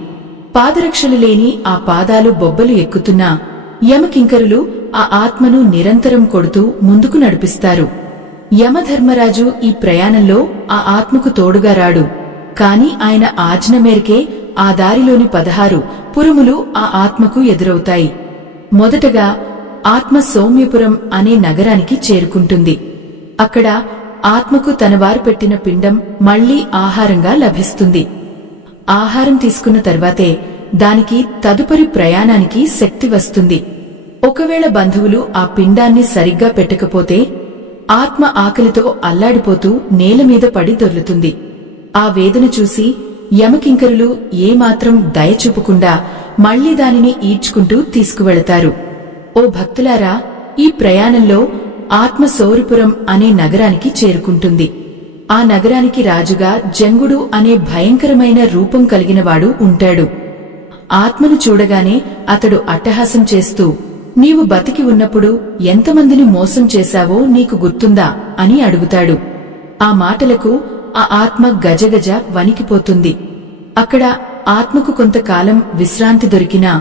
పాదరక్షలు లేని ఆ పాదాలు బొబ్బలు ఎక్కుతున్నా యమకింకరులు ఆ ఆత్మను నిరంతరం కొడుతూ ముందుకు నడిపిస్తారు. యమధర్మరాజు ఈ ప్రయాణంలో ఆ ఆత్మకు తోడుగా రాడు. కాని ఆయన ఆజ్ఞ మేరకే ఆ దారిలోని 16 పురములు ఆ ఆత్మకు ఎదురవుతాయి. మొదటగా ఆత్మ సౌమ్యపురం అనే నగరానికి చేరుకుంటుంది. అక్కడ ఆత్మకు తనవారు పెట్టిన పిండం మళ్లీ ఆహారంగా లభిస్తుంది. ఆహారం తీసుకున్న తర్వాతే దానికి తదుపరి ప్రయాణానికి శక్తి వస్తుంది. ఒకవేళ బంధువులు ఆ పిండాన్ని సరిగ్గా పెట్టకపోతే ఆత్మ ఆకలితో అల్లాడిపోతూ నేలమీద పడి దొర్లుతుంది. ఆ వేదన చూసి యమకింకరులు ఏమాత్రం దయ చూపకుండా మళ్లీ దానిని ఈడ్చుకుంటూ తీసుకువెళతారు. ఓ భక్తులారా, ఈ ప్రయాణంలో ఆత్మ సౌరపురం అనే నగరానికి చేరుకుంటుంది. ఆ నగరానికి రాజుగా జంగుడు అనే భయంకరమైన రూపం కలిగినవాడు ఉంటాడు. ఆత్మను చూడగానే అతడు అట్టహాసం చేస్తూ, నీవు బతికి ఉన్నప్పుడు ఎంతమందిని మోసం చేశావో నీకు గుర్తుందా అని అడుగుతాడు. ఆ మాటలకు ఆ ఆత్మ గజగజ వణికిపోతుంది. అక్కడ ఆత్మకు కొంతకాలం విశ్రాంతి దొరికినా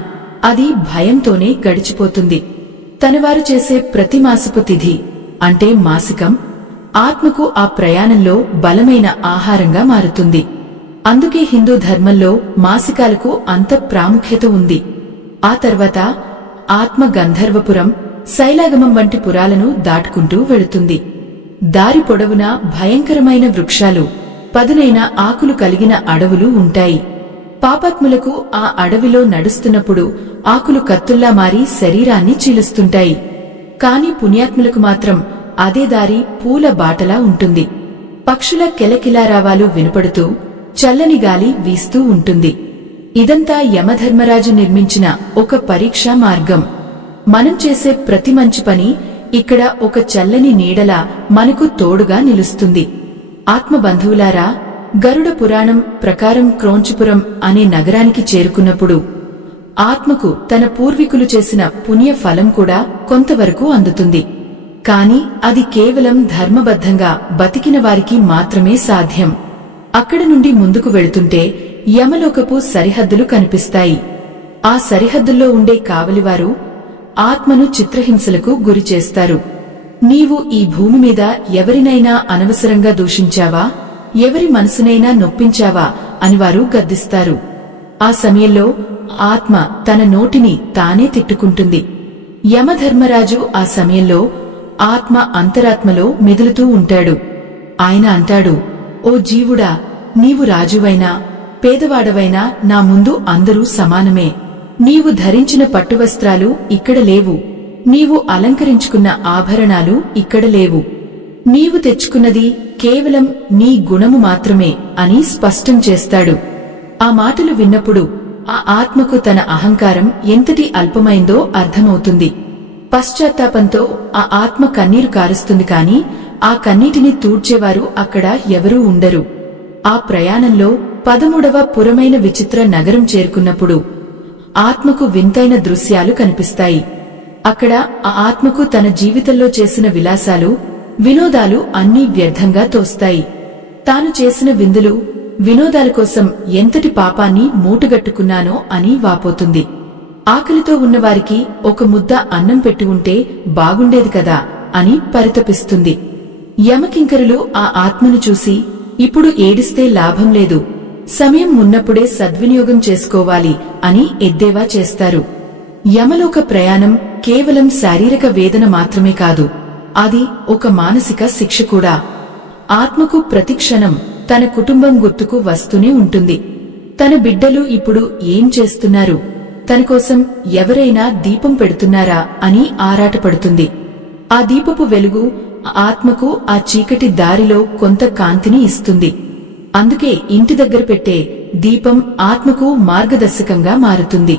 అది భయంతోనే గడిచిపోతుంది. తనవారు చేసే ప్రతి మాసపు తిథి అంటే మాసికం ఆత్మకు ఆ ప్రయాణంలో బలమైన ఆహారంగా మారుతుంది. అందుకే హిందూ ధర్మంలో మాసికాలకు అంత ప్రాముఖ్యత ఉంది. ఆ తర్వాత ఆత్మ గంధర్వపురం, శైలాగమం వంటి పురాలను దాటుకుంటూ వెళుతుంది. దారి పొడవునా భయంకరమైన వృక్షాలు, పదునైన ఆకులు కలిగిన అడవులు ఉంటాయి. పాపాత్ములకు ఆ అడవిలో నడుస్తున్నప్పుడు ఆకులు కత్తుల్లా మారి శరీరాన్ని చీలుస్తుంటాయి. కాని పుణ్యాత్ములకు మాత్రం అదే దారి పూల బాటలా ఉంటుంది. పక్షుల కెలకిలారావాలు వినపడుతూ చల్లని గాలి వీస్తూ ఉంటుంది. ఇదంతా యమధర్మరాజు నిర్మించిన ఒక పరీక్షా మార్గం. మనం చేసే ప్రతి మంచి పని ఇక్కడ ఒక చల్లని నీడలా మనకు తోడుగా నిలుస్తుంది. ఆత్మబంధువులారా, గరుడ పురాణం ప్రకారం క్రోంచిపురం అనే నగరానికి చేరుకున్నప్పుడు ఆత్మకు తన పూర్వీకులు చేసిన పుణ్య ఫలం కూడా కొంతవరకు అందుతుంది. కాని అది కేవలం ధర్మబద్ధంగా బతికిన వారికి మాత్రమే సాధ్యం. అక్కడి నుండి ముందుకు వెళుతుంటే యమలోకపు సరిహద్దులు కనిపిస్తాయి. ఆ సరిహద్దుల్లో ఉండే కావలివారు ఆత్మను చిత్రహింసలకు గురిచేస్తారు. నీవు ఈ భూమి మీద ఎవరినైనా అనవసరంగా దూషించావా, ఎవరి మనసునైనా నొప్పించావా అని వారు గద్దిస్తారు. ఆ సమయంలో ఆత్మ తన నోటిని తానే తిట్టుకుంటుంది. యమధర్మరాజు ఆ సమయంలో ఆత్మ అంతరాత్మలో మెదులుతూ ఉంటాడు. ఆయన అంటాడు, ఓ జీవుడా, నీవు రాజువైనా పేదవాడవైనా నా ముందు అందరూ సమానమే. నీవు ధరించిన పట్టువస్త్రాలు ఇక్కడ లేవు, నీవు అలంకరించుకున్న ఆభరణాలు ఇక్కడ లేవు. నీవు తెచ్చుకున్నది కేవలం నీ గుణము మాత్రమే అని స్పష్టం చేస్తాడు. ఆ మాటలు విన్నప్పుడు ఆ ఆత్మకు తన అహంకారం ఎంతటి అల్పమైందో అర్థమవుతుంది. పశ్చాత్తాపంతో ఆ ఆత్మ కన్నీరు కారుస్తుంది. కాని ఆ కన్నీటిని తూడ్చేవారు అక్కడ ఎవరూ ఉండరు. ఆ ప్రయాణంలో 13వ పురమైన విచిత్ర నగరం చేరుకున్నప్పుడు ఆత్మకు వింతైన దృశ్యాలు కనిపిస్తాయి. అక్కడ ఆ ఆత్మకు తన జీవితంలో చేసిన విలాసాలు, వినోదాలు అన్నీ వ్యర్థంగా తోస్తాయి. తాను చేసిన విందులు, వినోదాల కోసం ఎంతటి పాపాన్ని మూటగట్టుకున్నానో అని వాపోతుంది. ఆకలితో ఉన్నవారికి ఒక ముద్ద అన్నం పెట్టి ఉంటే బాగుండేది కదా అని పరితపిస్తుంది. యమకింకరులు ఆ ఆత్మను చూసి, ఇప్పుడు ఏడిస్తే లాభం లేదు, సమయం ఉన్నప్పుడే సద్వినియోగం చేసుకోవాలి అని ఎద్దేవా చేస్తారు. యమలోక ప్రయాణం కేవలం శారీరక వేదన మాత్రమే కాదు, అది ఒక మానసిక శిక్ష కూడా. ఆత్మకు ప్రతిక్షణం తన కుటుంబం గుర్తుకు వస్తూనే ఉంటుంది. తన బిడ్డలు ఇప్పుడు ఏం చేస్తున్నారు, తన కోసం ఎవరైనా దీపం పెడుతున్నారా అని ఆరాటపడుతుంది. ఆ దీపపు వెలుగు ఆత్మకు ఆ చీకటి దారిలో కొంత కాంతిని ఇస్తుంది. అందుకే ఇంటి దగ్గర పెట్టే దీపం ఆత్మకు మార్గదర్శకంగా మారుతుంది.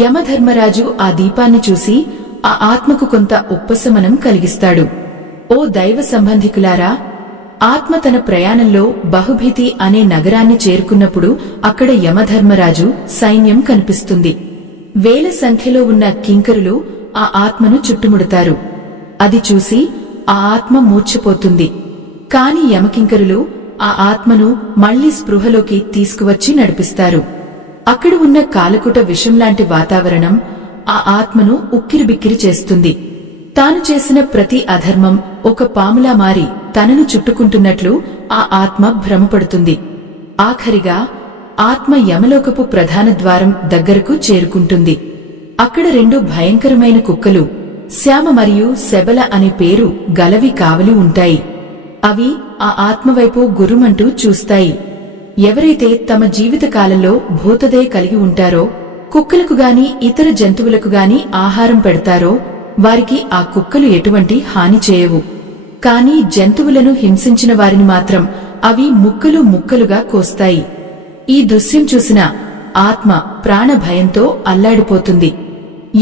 యమధర్మరాజు ఆ దీపాన్ని చూసి ఆ ఆత్మకు కొంత ఉపశమనం కలిగిస్తాడు. ఓ దైవ సంబంధికులారా, ఆత్మ తన ప్రయాణంలో బహుభీతి అనే నగరాన్ని చేరుకున్నప్పుడు అక్కడ యమధర్మరాజు సైన్యం కనిపిస్తుంది. వేల సంఖ్యలో ఉన్న కింకరులు ఆ ఆత్మను చుట్టుముడతారు. అది చూసి ఆ ఆత్మ మూర్ఛపోతుంది. కాని యమకింకరులు ఆ ఆత్మను మళ్లీ స్పృహలోకి తీసుకువచ్చి నడిపిస్తారు. అక్కడ ఉన్న కాలకుట విషంలాంటి వాతావరణం ఆ ఆత్మను ఉక్కిరిబిక్కిరి చేస్తుంది. తాను చేసిన ప్రతి అధర్మం ఒక పాములా మారి తనను చుట్టుకుంటున్నట్లు ఆ ఆత్మ భ్రమపడుతుంది. ఆఖరిగా ఆత్మ యమలోకపు ప్రధాన ద్వారం దగ్గరకు చేరుకుంటుంది. అక్కడ 2 భయంకరమైన కుక్కలు, శ్యామ మరియు శబల అనే పేరు గలవి కావలి ఉంటాయి. అవి ఆ ఆత్మవైపు గుర్రుమంటూ చూస్తాయి. ఎవరైతే తమ జీవితకాలంలో భూతదయ కలిగి ఉంటారో, కుక్కలకు గాని ఇతర జంతువులకు గాని ఆహారం పెడతారో వారికి ఆ కుక్కలు ఎటువంటి హాని చేయవు. కాని జంతువులను హింసించిన వారిని మాత్రం అవి ముక్కలు ముక్కలుగా కోస్తాయి. ఈ దృశ్యం చూసిన ఆత్మ ప్రాణభయంతో అల్లాడిపోతుంది.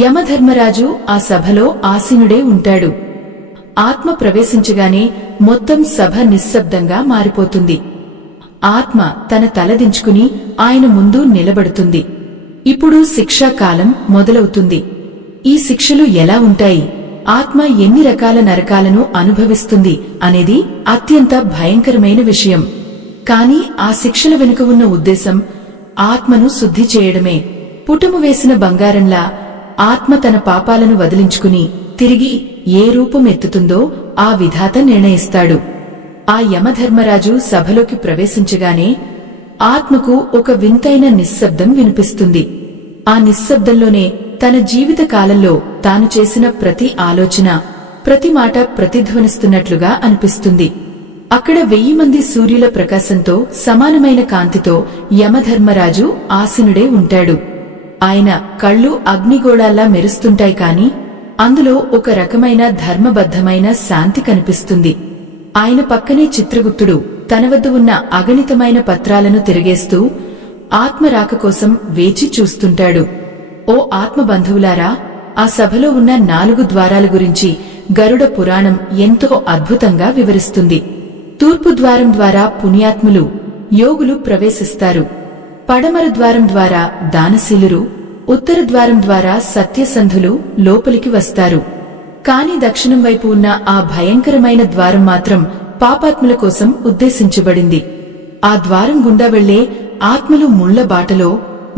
యమధర్మరాజు ఆ సభలో ఆసీనుడే ఉంటాడు. ఆత్మ ప్రవేశించగానే మొత్తం సభ నిశ్శబ్దంగా మారిపోతుంది. ఆత్మ తన తలదించుకుని ఆయన ముందు నిలబడుతుంది. ఇప్పుడు శిక్షాకాలం మొదలవుతుంది. ఈ శిక్షలు ఎలా ఉంటాయి, ఆత్మ ఎన్ని రకాల నరకాలను అనుభవిస్తుంది అనేది అత్యంత భయంకరమైన విషయం. కాని ఆ శిక్షల వెనుక ఉన్న ఉద్దేశం ఆత్మను శుద్ధి చేయడమే. పుటము వేసిన బంగారంలా ఆత్మ తన పాపాలను వదిలించుకుని తిరిగి ఏ రూపం ఎత్తుతుందో ఆ విధాత నిర్ణయిస్తాడు. ఆ యమధర్మరాజు సభలోకి ప్రవేశించగానే ఆత్మకు ఒక వింతైన నిశ్శబ్దం వినిపిస్తుంది. ఆ నిశ్శబ్దంలోనే తన జీవిత కాలంలో తాను చేసిన ప్రతి ఆలోచన, ప్రతి మాట ప్రతిధ్వనిస్తున్నట్లుగా అనిపిస్తుంది. అక్కడ 1000 మంది సూర్యుల ప్రకాశంతో సమానమైన కాంతితో యమధర్మరాజు ఆసీనుడే ఉంటాడు. ఆయన కళ్ళు అగ్నిగోళాల్లా మెరుస్తుంటాయి, కాని అందులో ఒక రకమైన ధర్మబద్ధమైన శాంతి కనిపిస్తుంది. ఆయన పక్కనే చిత్రగుప్తుడు తన వద్ద ఉన్న అగణితమైన పత్రాలను తిరగేస్తూ ఆత్మరాక కోసం వేచి చూస్తుంటాడు. ఓ ఆత్మబంధువులారా, ఆ సభలో ఉన్న 4 ద్వారాల గురించి గరుడ పురాణం ఎంతో అద్భుతంగా వివరిస్తుంది. తూర్పు ద్వారం ద్వారా పుణ్యాత్ములు, యోగులు ప్రవేశిస్తారు. పడమర ద్వారం ద్వారా దానశీలురు, ఉత్తర ద్వారం ద్వారా సత్యసంధులు లోపలికి వస్తారు. కాని దక్షిణం వైపు ఉన్న ఆ భయంకరమైన ద్వారం మాత్రం పాపాత్ముల కోసం ఉద్దేశించబడింది. ఆ ద్వారం గుండా వెళ్లే ఆత్మలు ముళ్ల బాటలో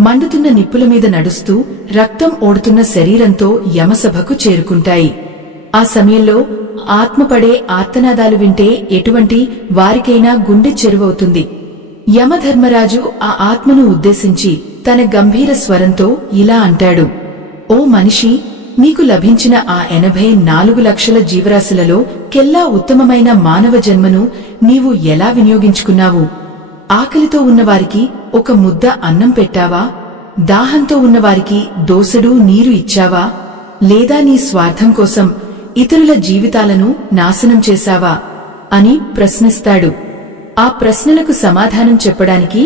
మండుతున్న నిప్పుల మీద నడుస్తూ రక్తం ఓడుతున్న శరీరంతో యమసభకు చేరుకుంటాయి. ఆ సమయంలో ఆత్మ పడే ఆర్తనాదాలు వింటే ఎటువంటి వారికైనా గుండె చెరువవుతుంది. యమధర్మరాజు ఆ ఆత్మను ఉద్దేశించి తన గంభీర స్వరంతో ఇలా అంటాడు: ఓ మనిషి, నీకు లభించిన ఆ 84 లక్షల జీవరాశులలో కెల్లా ఉత్తమమైన మానవ జన్మను నీవు ఎలా వినియోగించుకున్నావు? ఆకలితో ఉన్నవారికి ఒక ముద్ద అన్నం పెట్టావా? దాహంతో ఉన్నవారికి దోసెడు నీరు ఇచ్చావా? లేదా నీ స్వార్థం కోసం ఇతరుల జీవితాలను నాశనం చేశావా అని ప్రశ్నిస్తాడు. ఆ ప్రశ్నలకు సమాధానం చెప్పడానికి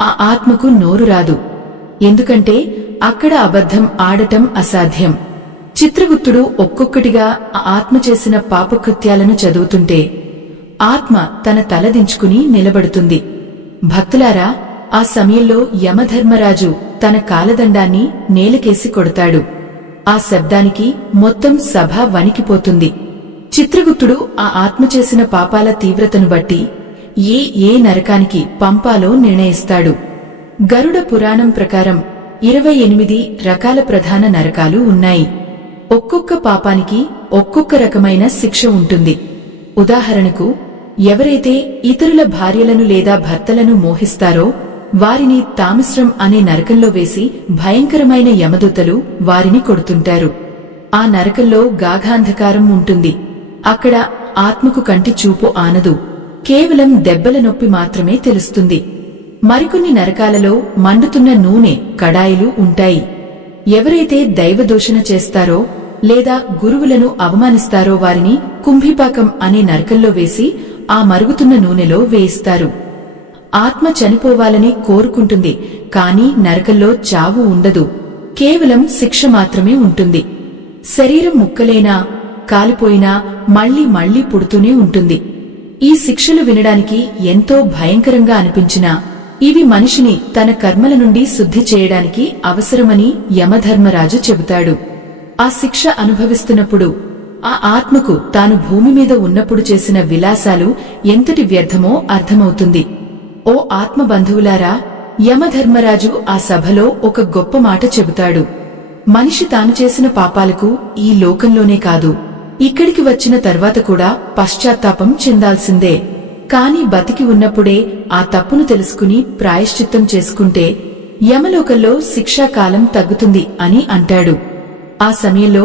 ఆ ఆత్మకు నోరు రాదు. ఎందుకంటే అక్కడ అబద్ధం ఆడటం అసాధ్యం. చిత్రగుప్తుడు ఒక్కొక్కటిగా ఆ ఆత్మ చేసిన పాపకృత్యాలను చదువుతుంటే ఆత్మ తన తలదించుకుని నిలబడుతుంది. భక్తులారా, ఆ సమయంలో యమధర్మరాజు తన కాలదండాన్ని నేలకేసి కొడతాడు. ఆ శబ్దానికి మొత్తం సభ వణికిపోతుంది. చిత్రగుప్తుడు ఆ ఆత్మ చేసిన పాపాల తీవ్రతను బట్టి ఏ నరకానికి పంపాలో నిర్ణయిస్తాడు. గరుడ పురాణం ప్రకారం 28 రకాల ప్రధాన నరకాలు ఉన్నాయి. ఒక్కొక్క పాపానికి ఒక్కొక్క రకమైన శిక్ష ఉంటుంది. ఉదాహరణకు, ఎవరైతే ఇతరుల భార్యలను లేదా భర్తలను మోహిస్తారో వారిని తామిశ్రం అనే నరకంలో వేసి భయంకరమైన యమదూతలు వారిని కొడుతుంటారు. ఆ నరకంలో గాఢాంధకారం ఉంటుంది. అక్కడ ఆత్మకు కంటి చూపు ఆనదు. కేవలం దెబ్బల నొప్పి మాత్రమే తెలుస్తుంది. మరికొన్ని నరకాలలో మండుతున్న నూనె కడాయిలు ఉంటాయి. ఎవరైతే దైవదూషణ చేస్తారో లేదా గురువులను అవమానిస్తారో వారిని కుంభిపాకం అనే నరకంలో వేసి ఆ మరుగుతున్న నూనెలో వేయిస్తారు. ఆత్మ చనిపోవాలని కోరుకుంటుంది, కాని నరకంలో చావు ఉండదు. కేవలం శిక్ష మాత్రమే ఉంటుంది. శరీరం ముక్కలైనా కాలిపోయినా మళ్లీ మళ్లీ పుడుతూనే ఉంటుంది. ఈ శిక్షలు వినడానికి ఎంతో భయంకరంగా అనిపించినా ఇవి మనిషిని తన కర్మల నుండి శుద్ధి చేయడానికి అవసరమని యమధర్మరాజు చెబుతాడు. ఆ శిక్ష అనుభవిస్తున్నప్పుడు ఆ ఆత్మకు తాను భూమి మీద ఉన్నప్పుడు చేసిన విలాసాలు ఎంతటి వ్యర్థమో అర్థమవుతుంది. ఓ ఆత్మబంధువులారా, యమధర్మరాజు ఆ సభలో ఒక గొప్ప మాట చెబుతాడు. మనిషి తాను చేసిన పాపాలకు ఈ లోకంలోనే కాదు, ఇక్కడికి వచ్చిన తర్వాత కూడా పశ్చాత్తాపం చెందాల్సిందే. కాని బతికి ఉన్నప్పుడే ఆ తప్పును తెలుసుకుని ప్రాయశ్చిత్తం చేసుకుంటే యమలోకంలో శిక్షాకాలం తగ్గుతుంది అని అంటాడు. ఆ సమయంలో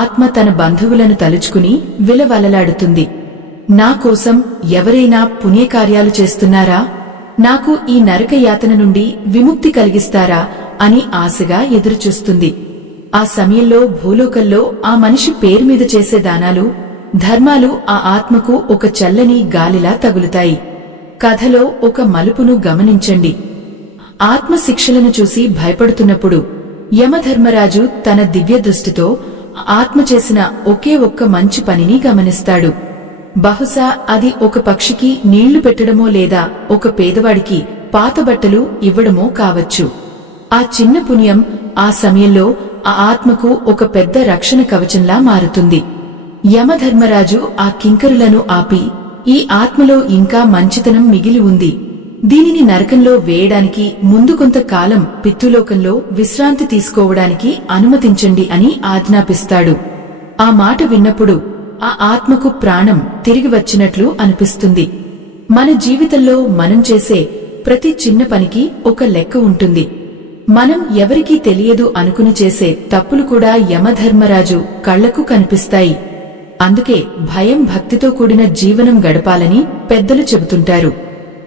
ఆత్మ తన బంధువులను తలుచుకుని విలవలలాడుతుంది. నా కోసం ఎవరైనా పుణ్యకార్యాలు చేస్తున్నారా? నాకు ఈ నరక యాతన నుండి విముక్తి కలిగిస్తారా అని ఆశగా ఎదురుచూస్తుంది. ఆ సమయంలో భూలోకంలో ఆ మనిషి పేరు మీద చేసే దానాలు, ధర్మాలు ఆ ఆత్మకు ఒక చల్లని గాలిలా తగులుతాయి. కథలో ఒక మలుపును గమనించండి. ఆత్మశిక్షలను చూసి భయపడుతున్నప్పుడు యమధర్మరాజు తన దివ్య దృష్టితో ఆత్మ చేసిన ఒకే ఒక్క మంచి పనిని గమనిస్తాడు. బహుశా అది ఒక పక్షికి నీళ్లు పెట్టడమో లేదా ఒక పేదవాడికి పాత బట్టలు ఇవ్వడమో కావచ్చు. ఆ చిన్న పుణ్యం ఆ సమయంలో ఆ ఆత్మకు ఒక పెద్ద రక్షణ కవచంలా మారుతుంది. యమధర్మరాజు ఆ కింకరులను ఆపి, ఈ ఆత్మలో ఇంకా మంచితనం మిగిలి ఉంది, దీనిని నరకంలో వేయడానికి ముందు కొంతకాలం పితృలోకంలో విశ్రాంతి తీసుకోవడానికి అనుమతించండి అని ఆజ్ఞాపిస్తాడు. ఆ మాట విన్నప్పుడు ఆ ఆత్మకు ప్రాణం తిరిగి వచ్చినట్లు అనిపిస్తుంది. మన జీవితంలో మనం చేసే ప్రతి చిన్న పనికి ఒక లెక్క ఉంటుంది. మనం ఎవరికీ తెలియదు అనుకుని చేసే తప్పులు కూడా యమధర్మరాజు కళ్లకు కనిపిస్తాయి. అందుకే భయం భక్తితో కూడిన జీవనం గడపాలని పెద్దలు చెబుతుంటారు.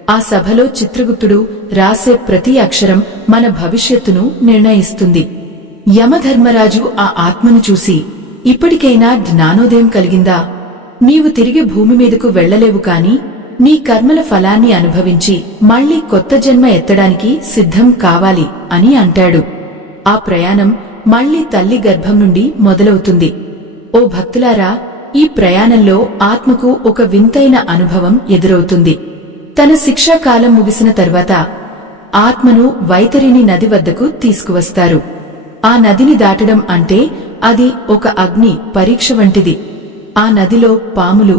ఆ సభలో చిత్రగుప్తుడు రాసే ప్రతి అక్షరం మన భవిష్యత్తును నిర్ణయిస్తుంది. యమధర్మరాజు ఆ ఆత్మను చూసి, ఇప్పటికైనా జ్ఞానోదయం కలిగిందా? నీవు తిరిగి భూమి మీదకు వెళ్లలేవు కాని నీ కర్మల ఫలాన్ని అనుభవించి మళ్లీ కొత్త జన్మ ఎత్తడానికి సిద్ధం కావాలి అని అంటాడు. ఆ ప్రయాణం మళ్లీ తల్లి గర్భం నుండి మొదలవుతుంది. ఓ భక్తులారా, ఈ ప్రయాణంలో ఆత్మకు ఒక వింతైన అనుభవం ఎదురవుతుంది. తన శిక్షాకాలం ముగిసిన తర్వాత ఆత్మను వైతరిణి నది వద్దకు తీసుకువస్తారు. ఆ నదిని దాటడం అంటే అది ఒక అగ్ని పరీక్ష వంటిది. ఆ నదిలో పాములు,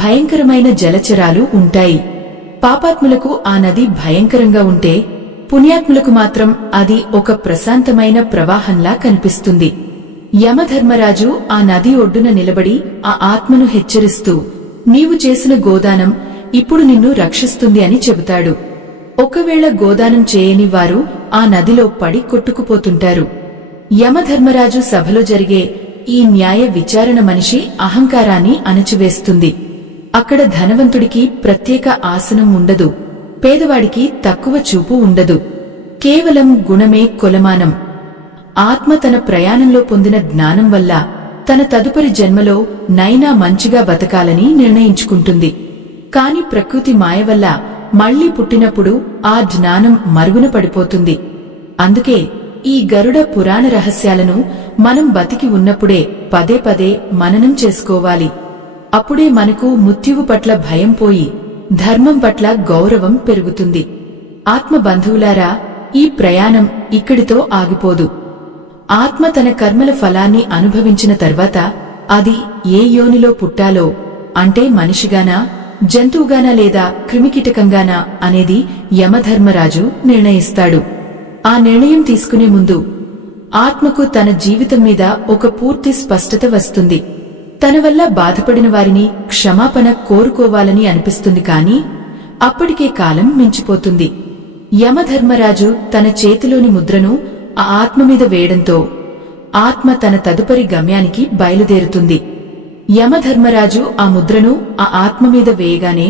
భయంకరమైన జలచరాలు ఉంటాయి. పాపాత్ములకు ఆ నది భయంకరంగా ఉంటే, పుణ్యాత్ములకు మాత్రం అది ఒక ప్రశాంతమైన ప్రవాహంలా కనిపిస్తుంది. యమధర్మరాజు ఆ నది ఒడ్డున నిలబడి ఆ ఆత్మను హెచ్చరిస్తూ, నీవు చేసిన గోదానం ఇప్పుడు నిన్ను రక్షిస్తుంది అని చెబుతాడు. ఒకవేళ గోదానం చేయని వారు ఆ నదిలో పడి కొట్టుకుపోతుంటారు. యమధర్మరాజు సభలో జరిగే ఈ న్యాయ విచారణ మనిషి అహంకారాన్ని అణచివేస్తుంది. అక్కడ ధనవంతుడికి ప్రత్యేక ఆసనం ఉండదు, పేదవాడికి తక్కువ చూపు ఉండదు. కేవలం గుణమే కొలమానం. ఆత్మ తన ప్రయాణంలో పొందిన జ్ఞానం వల్ల తన తదుపరి జన్మలో నైనా మంచిగా బతకాలని నిర్ణయించుకుంటుంది. కాని ప్రకృతి మాయ వల్ల మళ్లీ పుట్టినప్పుడు ఆ జ్ఞానం మరుగున పడిపోతుంది. అందుకే ఈ గరుడ పురాణ రహస్యాలను మనం బతికి ఉన్నప్పుడే పదే పదే మననం చేసుకోవాలి. అప్పుడే మనకు మృత్యువు పట్ల భయం పోయి ధర్మం పట్ల గౌరవం పెరుగుతుంది. ఆత్మ బంధువులారా, ఈ ప్రయాణం ఇక్కడితో ఆగిపోదు. ఆత్మ తన కర్మల ఫలాన్ని అనుభవించిన తర్వాత అది ఏ యోనిలో పుట్టాలో, అంటే మనిషిగానా, జంతువుగానా లేదా క్రిమికీటకంగానా అనేది యమధర్మరాజు నిర్ణయిస్తాడు. ఆ నిర్ణయం తీసుకునే ముందు ఆత్మకు తన జీవితం మీద ఒక పూర్తి స్పష్టత వస్తుంది. తన వల్ల బాధపడిన వారిని క్షమాపణ కోరుకోవాలని అనిపిస్తుంది. కాని అప్పటికే కాలం మించిపోతుంది. యమధర్మరాజు తన చేతిలోని ముద్రను ఆ ఆత్మ మీద వేయడంతో ఆత్మ తన తదుపరి గమ్యానికి బయలుదేరుతుంది. యమధర్మరాజు ఆ ముద్రను ఆ ఆత్మ మీద వేయగానే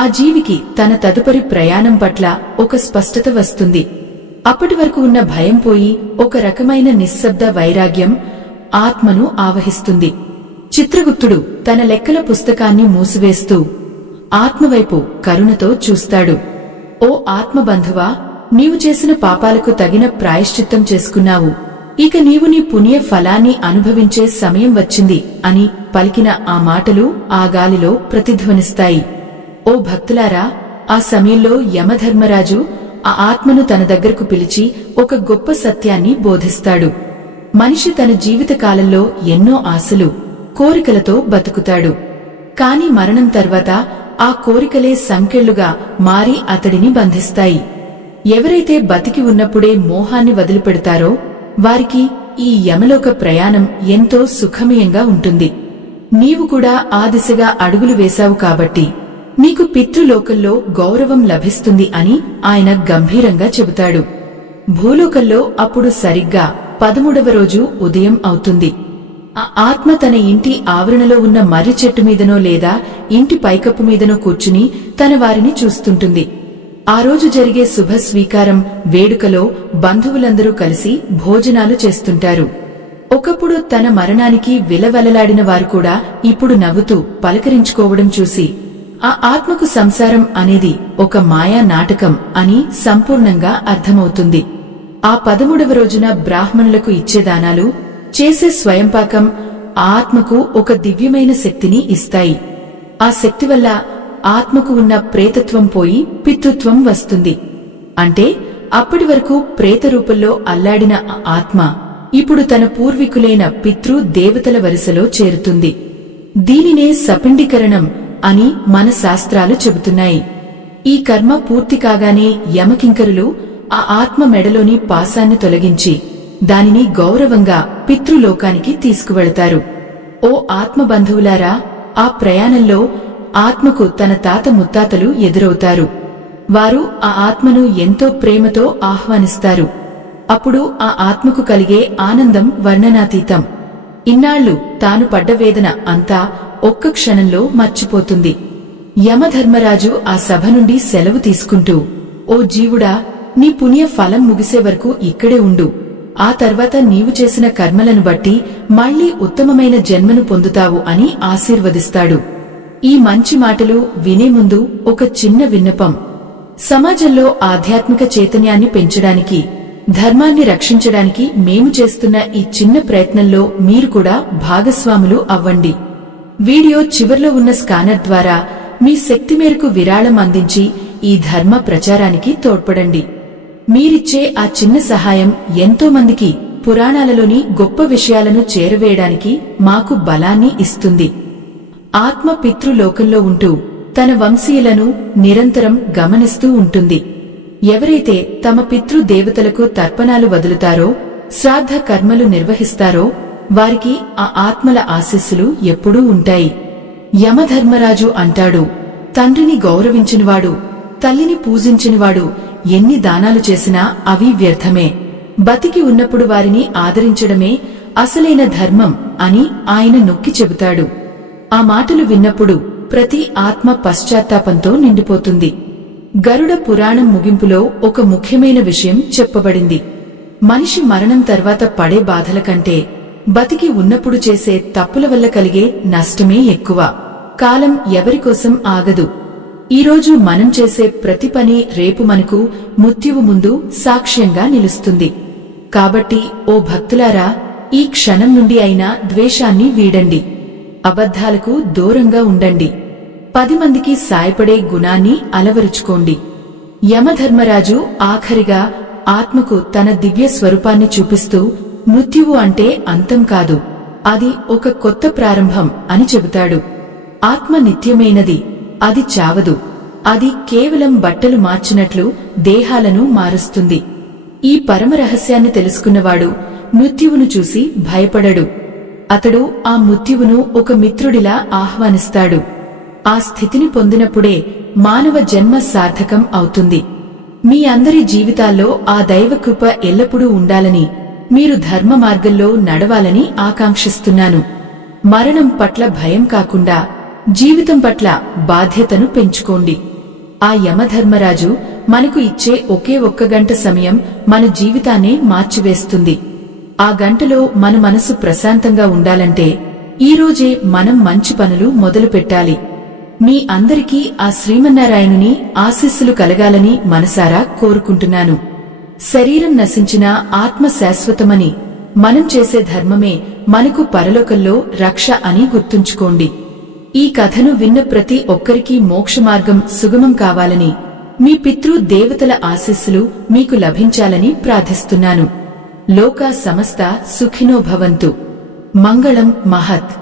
ఆ జీవికి తన తదుపరి ప్రయాణం పట్ల ఒక స్పష్టత వస్తుంది. అప్పటి వరకు ఉన్న భయం పోయి ఒక రకమైన నిశ్శబ్ద వైరాగ్యం ఆత్మను ఆవహిస్తుంది. చిత్రగుప్తుడు తన లెక్కల పుస్తకాన్ని మూసివేస్తూ ఆత్మవైపు కరుణతో చూస్తాడు. ఓ ఆత్మబంధువా, నీవు చేసిన పాపాలకు తగిన ప్రాయశ్చిత్తం చేసుకున్నావు. ఇక నీవు నీ పుణ్య ఫలాన్ని అనుభవించే సమయం వచ్చింది అని పలికిన ఆ మాటలు ఆ గాలిలో ప్రతిధ్వనిస్తాయి. ఓ భక్తులారా, ఆ సమయంలో యమధర్మరాజు ఆ ఆత్మను తన దగ్గరకు పిలిచి ఒక గొప్ప సత్యాన్ని బోధిస్తాడు. మనిషి తన జీవితకాలంలో ఎన్నో ఆశలు, కోరికలతో బతుకుతాడు. కాని మరణం తర్వాత ఆ కోరికలే సంకెళ్లుగా మారి అతడిని బంధిస్తాయి. ఎవరైతే బతికి ఉన్నప్పుడే మోహాన్ని వదిలిపెడతారో వారికి ఈ యమలోక ప్రయాణం ఎంతో సుఖమయంగా ఉంటుంది. నీవు కూడా ఆ దిశగా అడుగులు వేశావు కాబట్టి నీకు పితృలోకంలో గౌరవం లభిస్తుంది అని ఆయన గంభీరంగా చెబుతాడు. భూలోకంలో అప్పుడు సరిగ్గా 13వ రోజు ఉదయం అవుతుంది. ఆ ఆత్మ తన ఇంటి ఆవరణలో ఉన్న మర్రి చెట్టు మీదనో లేదా ఇంటి పైకప్పు మీదనో కూర్చుని తన వారిని చూస్తుంటుంది. ఆ రోజు జరిగే శుభ స్వీకారం వేడుకలో బంధువులందరూ కలిసి భోజనాలు చేస్తుంటారు. ఒకప్పుడు తన మరణానికి విలవెలలాడిన వారు కూడా ఇప్పుడు నవ్వుతూ పలకరించుకోవడం చూసి ఆ ఆత్మకు సంసారం అనేది ఒక మాయా నాటకం అని సంపూర్ణంగా అర్థమవుతుంది. ఆ 13వ రోజున బ్రాహ్మణులకు ఇచ్చే దానాలు, చేసే స్వయంపాకం ఆ ఆత్మకు ఒక దివ్యమైన శక్తిని ఇస్తాయి. ఆ శక్తి వల్ల ఆత్మకు ఉన్న ప్రేతత్వం పోయి పితృత్వం వస్తుంది. అంటే అప్పటి వరకు ప్రేత రూపంలో అల్లాడిన ఆ ఆత్మ ఇప్పుడు తన పూర్వీకులైన పితృ దేవతల వరుసలో చేరుతుంది. దీనినే సపిండీకరణం అని మన శాస్త్రాలు చెబుతున్నాయి. ఈ కర్మ పూర్తి కాగానే యమకింకరులు ఆ ఆత్మ మెడలోని పాశాన్ని తొలగించి దానిని గౌరవంగా పితృలోకానికి తీసుకువెళతారు. ఓ ఆత్మబంధువులారా, ఆ ప్రయాణంలో ఆత్మకు తన తాత ముత్తాతలు ఎదురవుతారు. వారు ఆ ఆత్మను ఎంతో ప్రేమతో ఆహ్వానిస్తారు. అప్పుడు ఆ ఆత్మకు కలిగే ఆనందం వర్ణనాతీతం. ఇన్నాళ్లు తాను పడ్డ వేదన అంతా ఒక్క క్షణంలో మర్చిపోతుంది. యమధర్మరాజు ఆ సభ నుండి సెలవు తీసుకుంటూ, ఓ జీవుడా, నీ పుణ్య ఫలం ముగిసే వరకు ఇక్కడే ఉండు. ఆ తర్వాత నీవు చేసిన కర్మలను బట్టి మళ్లీ ఉత్తమమైన జన్మను పొందుతావు అని ఆశీర్వదిస్తాడు. ఈ మంచి మాటలు వినే ముందు ఒక చిన్న విన్నపం. సమాజంలో ఆధ్యాత్మిక చైతన్యాన్ని పెంచడానికి, ధర్మాన్ని రక్షించడానికి మేము చేస్తున్న ఈ చిన్న ప్రయత్నంలో మీరు కూడా భాగస్వాములు అవ్వండి. వీడియో చివర్లో ఉన్న స్కానర్ ద్వారా మీ శక్తి మేరకు విరాళం అందించి ఈ ధర్మ ప్రచారానికి తోడ్పడండి. మీరిచ్చే ఆ చిన్న సహాయం ఎంతో మందికి పురాణాలలోని గొప్ప విషయాలను చేరవేయడానికి మాకు బలాన్ని ఇస్తుంది. ఆత్మ పితృలోకంలో ఉంటూ తన వంశీయులను నిరంతరం గమనిస్తూ ఉంటుంది. ఎవరైతే తమ పితృదేవతలకు తర్పణాలు వదులుతారో, శ్రాద్ధ కర్మలు నిర్వహిస్తారో వారికి ఆ ఆత్మల ఆశీస్సులు ఎప్పుడూ ఉంటాయి. యమధర్మరాజు అంటాడు, తండ్రిని గౌరవించినవాడు, తల్లిని పూజించినవాడు ఎన్ని దానాలు చేసినా అవి వ్యర్థమే. బతికి ఉన్నప్పుడు వారిని ఆదరించడమే అసలైన ధర్మం అని ఆయన నొక్కి చెబుతాడు. ఆ మాటలు విన్నప్పుడు ప్రతి ఆత్మ పశ్చాత్తాపంతో నిండిపోతుంది. గరుడ పురాణం ముగింపులో ఒక ముఖ్యమైన విషయం చెప్పబడింది. మనిషి మరణం తర్వాత పడే బాధల కంటే బతికి ఉన్నప్పుడు చేసే తప్పుల వల్ల కలిగే నష్టమే ఎక్కువ. కాలం ఎవరికోసం ఆగదు. ఈరోజు మనం చేసే ప్రతి పని రేపు మనకు మృత్యువు ముందు సాక్ష్యంగా నిలుస్తుంది. కాబట్టి ఓ భక్తులారా, ఈ క్షణం నుండి అయినా ద్వేషాన్ని వీడండి, అబద్ధాలకు దూరంగా ఉండండి, 10 మందికి సాయపడే గుణాన్ని అలవరుచుకోండి. యమధర్మరాజు ఆఖరిగా ఆత్మకు తన దివ్య స్వరూపాన్ని చూపిస్తూ, మృత్యువు అంటే అంతం కాదు, అది ఒక కొత్త ప్రారంభం అని చెబుతాడు. ఆత్మ నిత్యమైనది, అది చావదు. అది కేవలం బట్టలు మార్చినట్లు దేహాలను మారుస్తుంది. ఈ పరమ రహస్యాన్ని తెలుసుకున్నవాడు మృత్యువును చూసి భయపడడు. అతడు ఆ మృత్యువును ఒక మిత్రుడిలా ఆహ్వానిస్తాడు. ఆ స్థితిని పొందినప్పుడే మానవ జన్మ సార్థకం అవుతుంది. మీ అందరి జీవితాల్లో ఆ దైవకృప ఎల్లప్పుడూ ఉండాలని, మీరు ధర్మ మార్గంలో నడవాలని ఆకాంక్షిస్తున్నాను. మరణం పట్ల భయం కాకుండా జీవితం పట్ల బాధ్యతను పెంచుకోండి. ఆ యమధర్మరాజు మనకు ఇచ్చే ఒకే ఒక్క గంట సమయం మన జీవితాన్నే మార్చివేస్తుంది. ఆ గంటలో మన మనసు ప్రశాంతంగా ఉండాలంటే ఈరోజే మనం మంచి పనులు మొదలుపెట్టాలి. మీ అందరికీ ఆ శ్రీమన్నారాయణుని ఆశీస్సులు కలగాలని మనసారా కోరుకుంటున్నాను. శరీరం నశించినా ఆత్మ శాశ్వతమని, మనం చేసే ధర్మమే మనకు పరలోకంలో రక్ష అని గుర్తుంచుకోండి. ఈ కథను విన్న ప్రతి ఒక్కరికీ మోక్షమార్గం సుగమం కావాలని, మీ పితృ దేవతల ఆశీస్సులు మీకు లభించాలని ప్రార్థిస్తున్నాను. లోకా సమస్త సుఖినో భవంతు. మంగళం మహత్.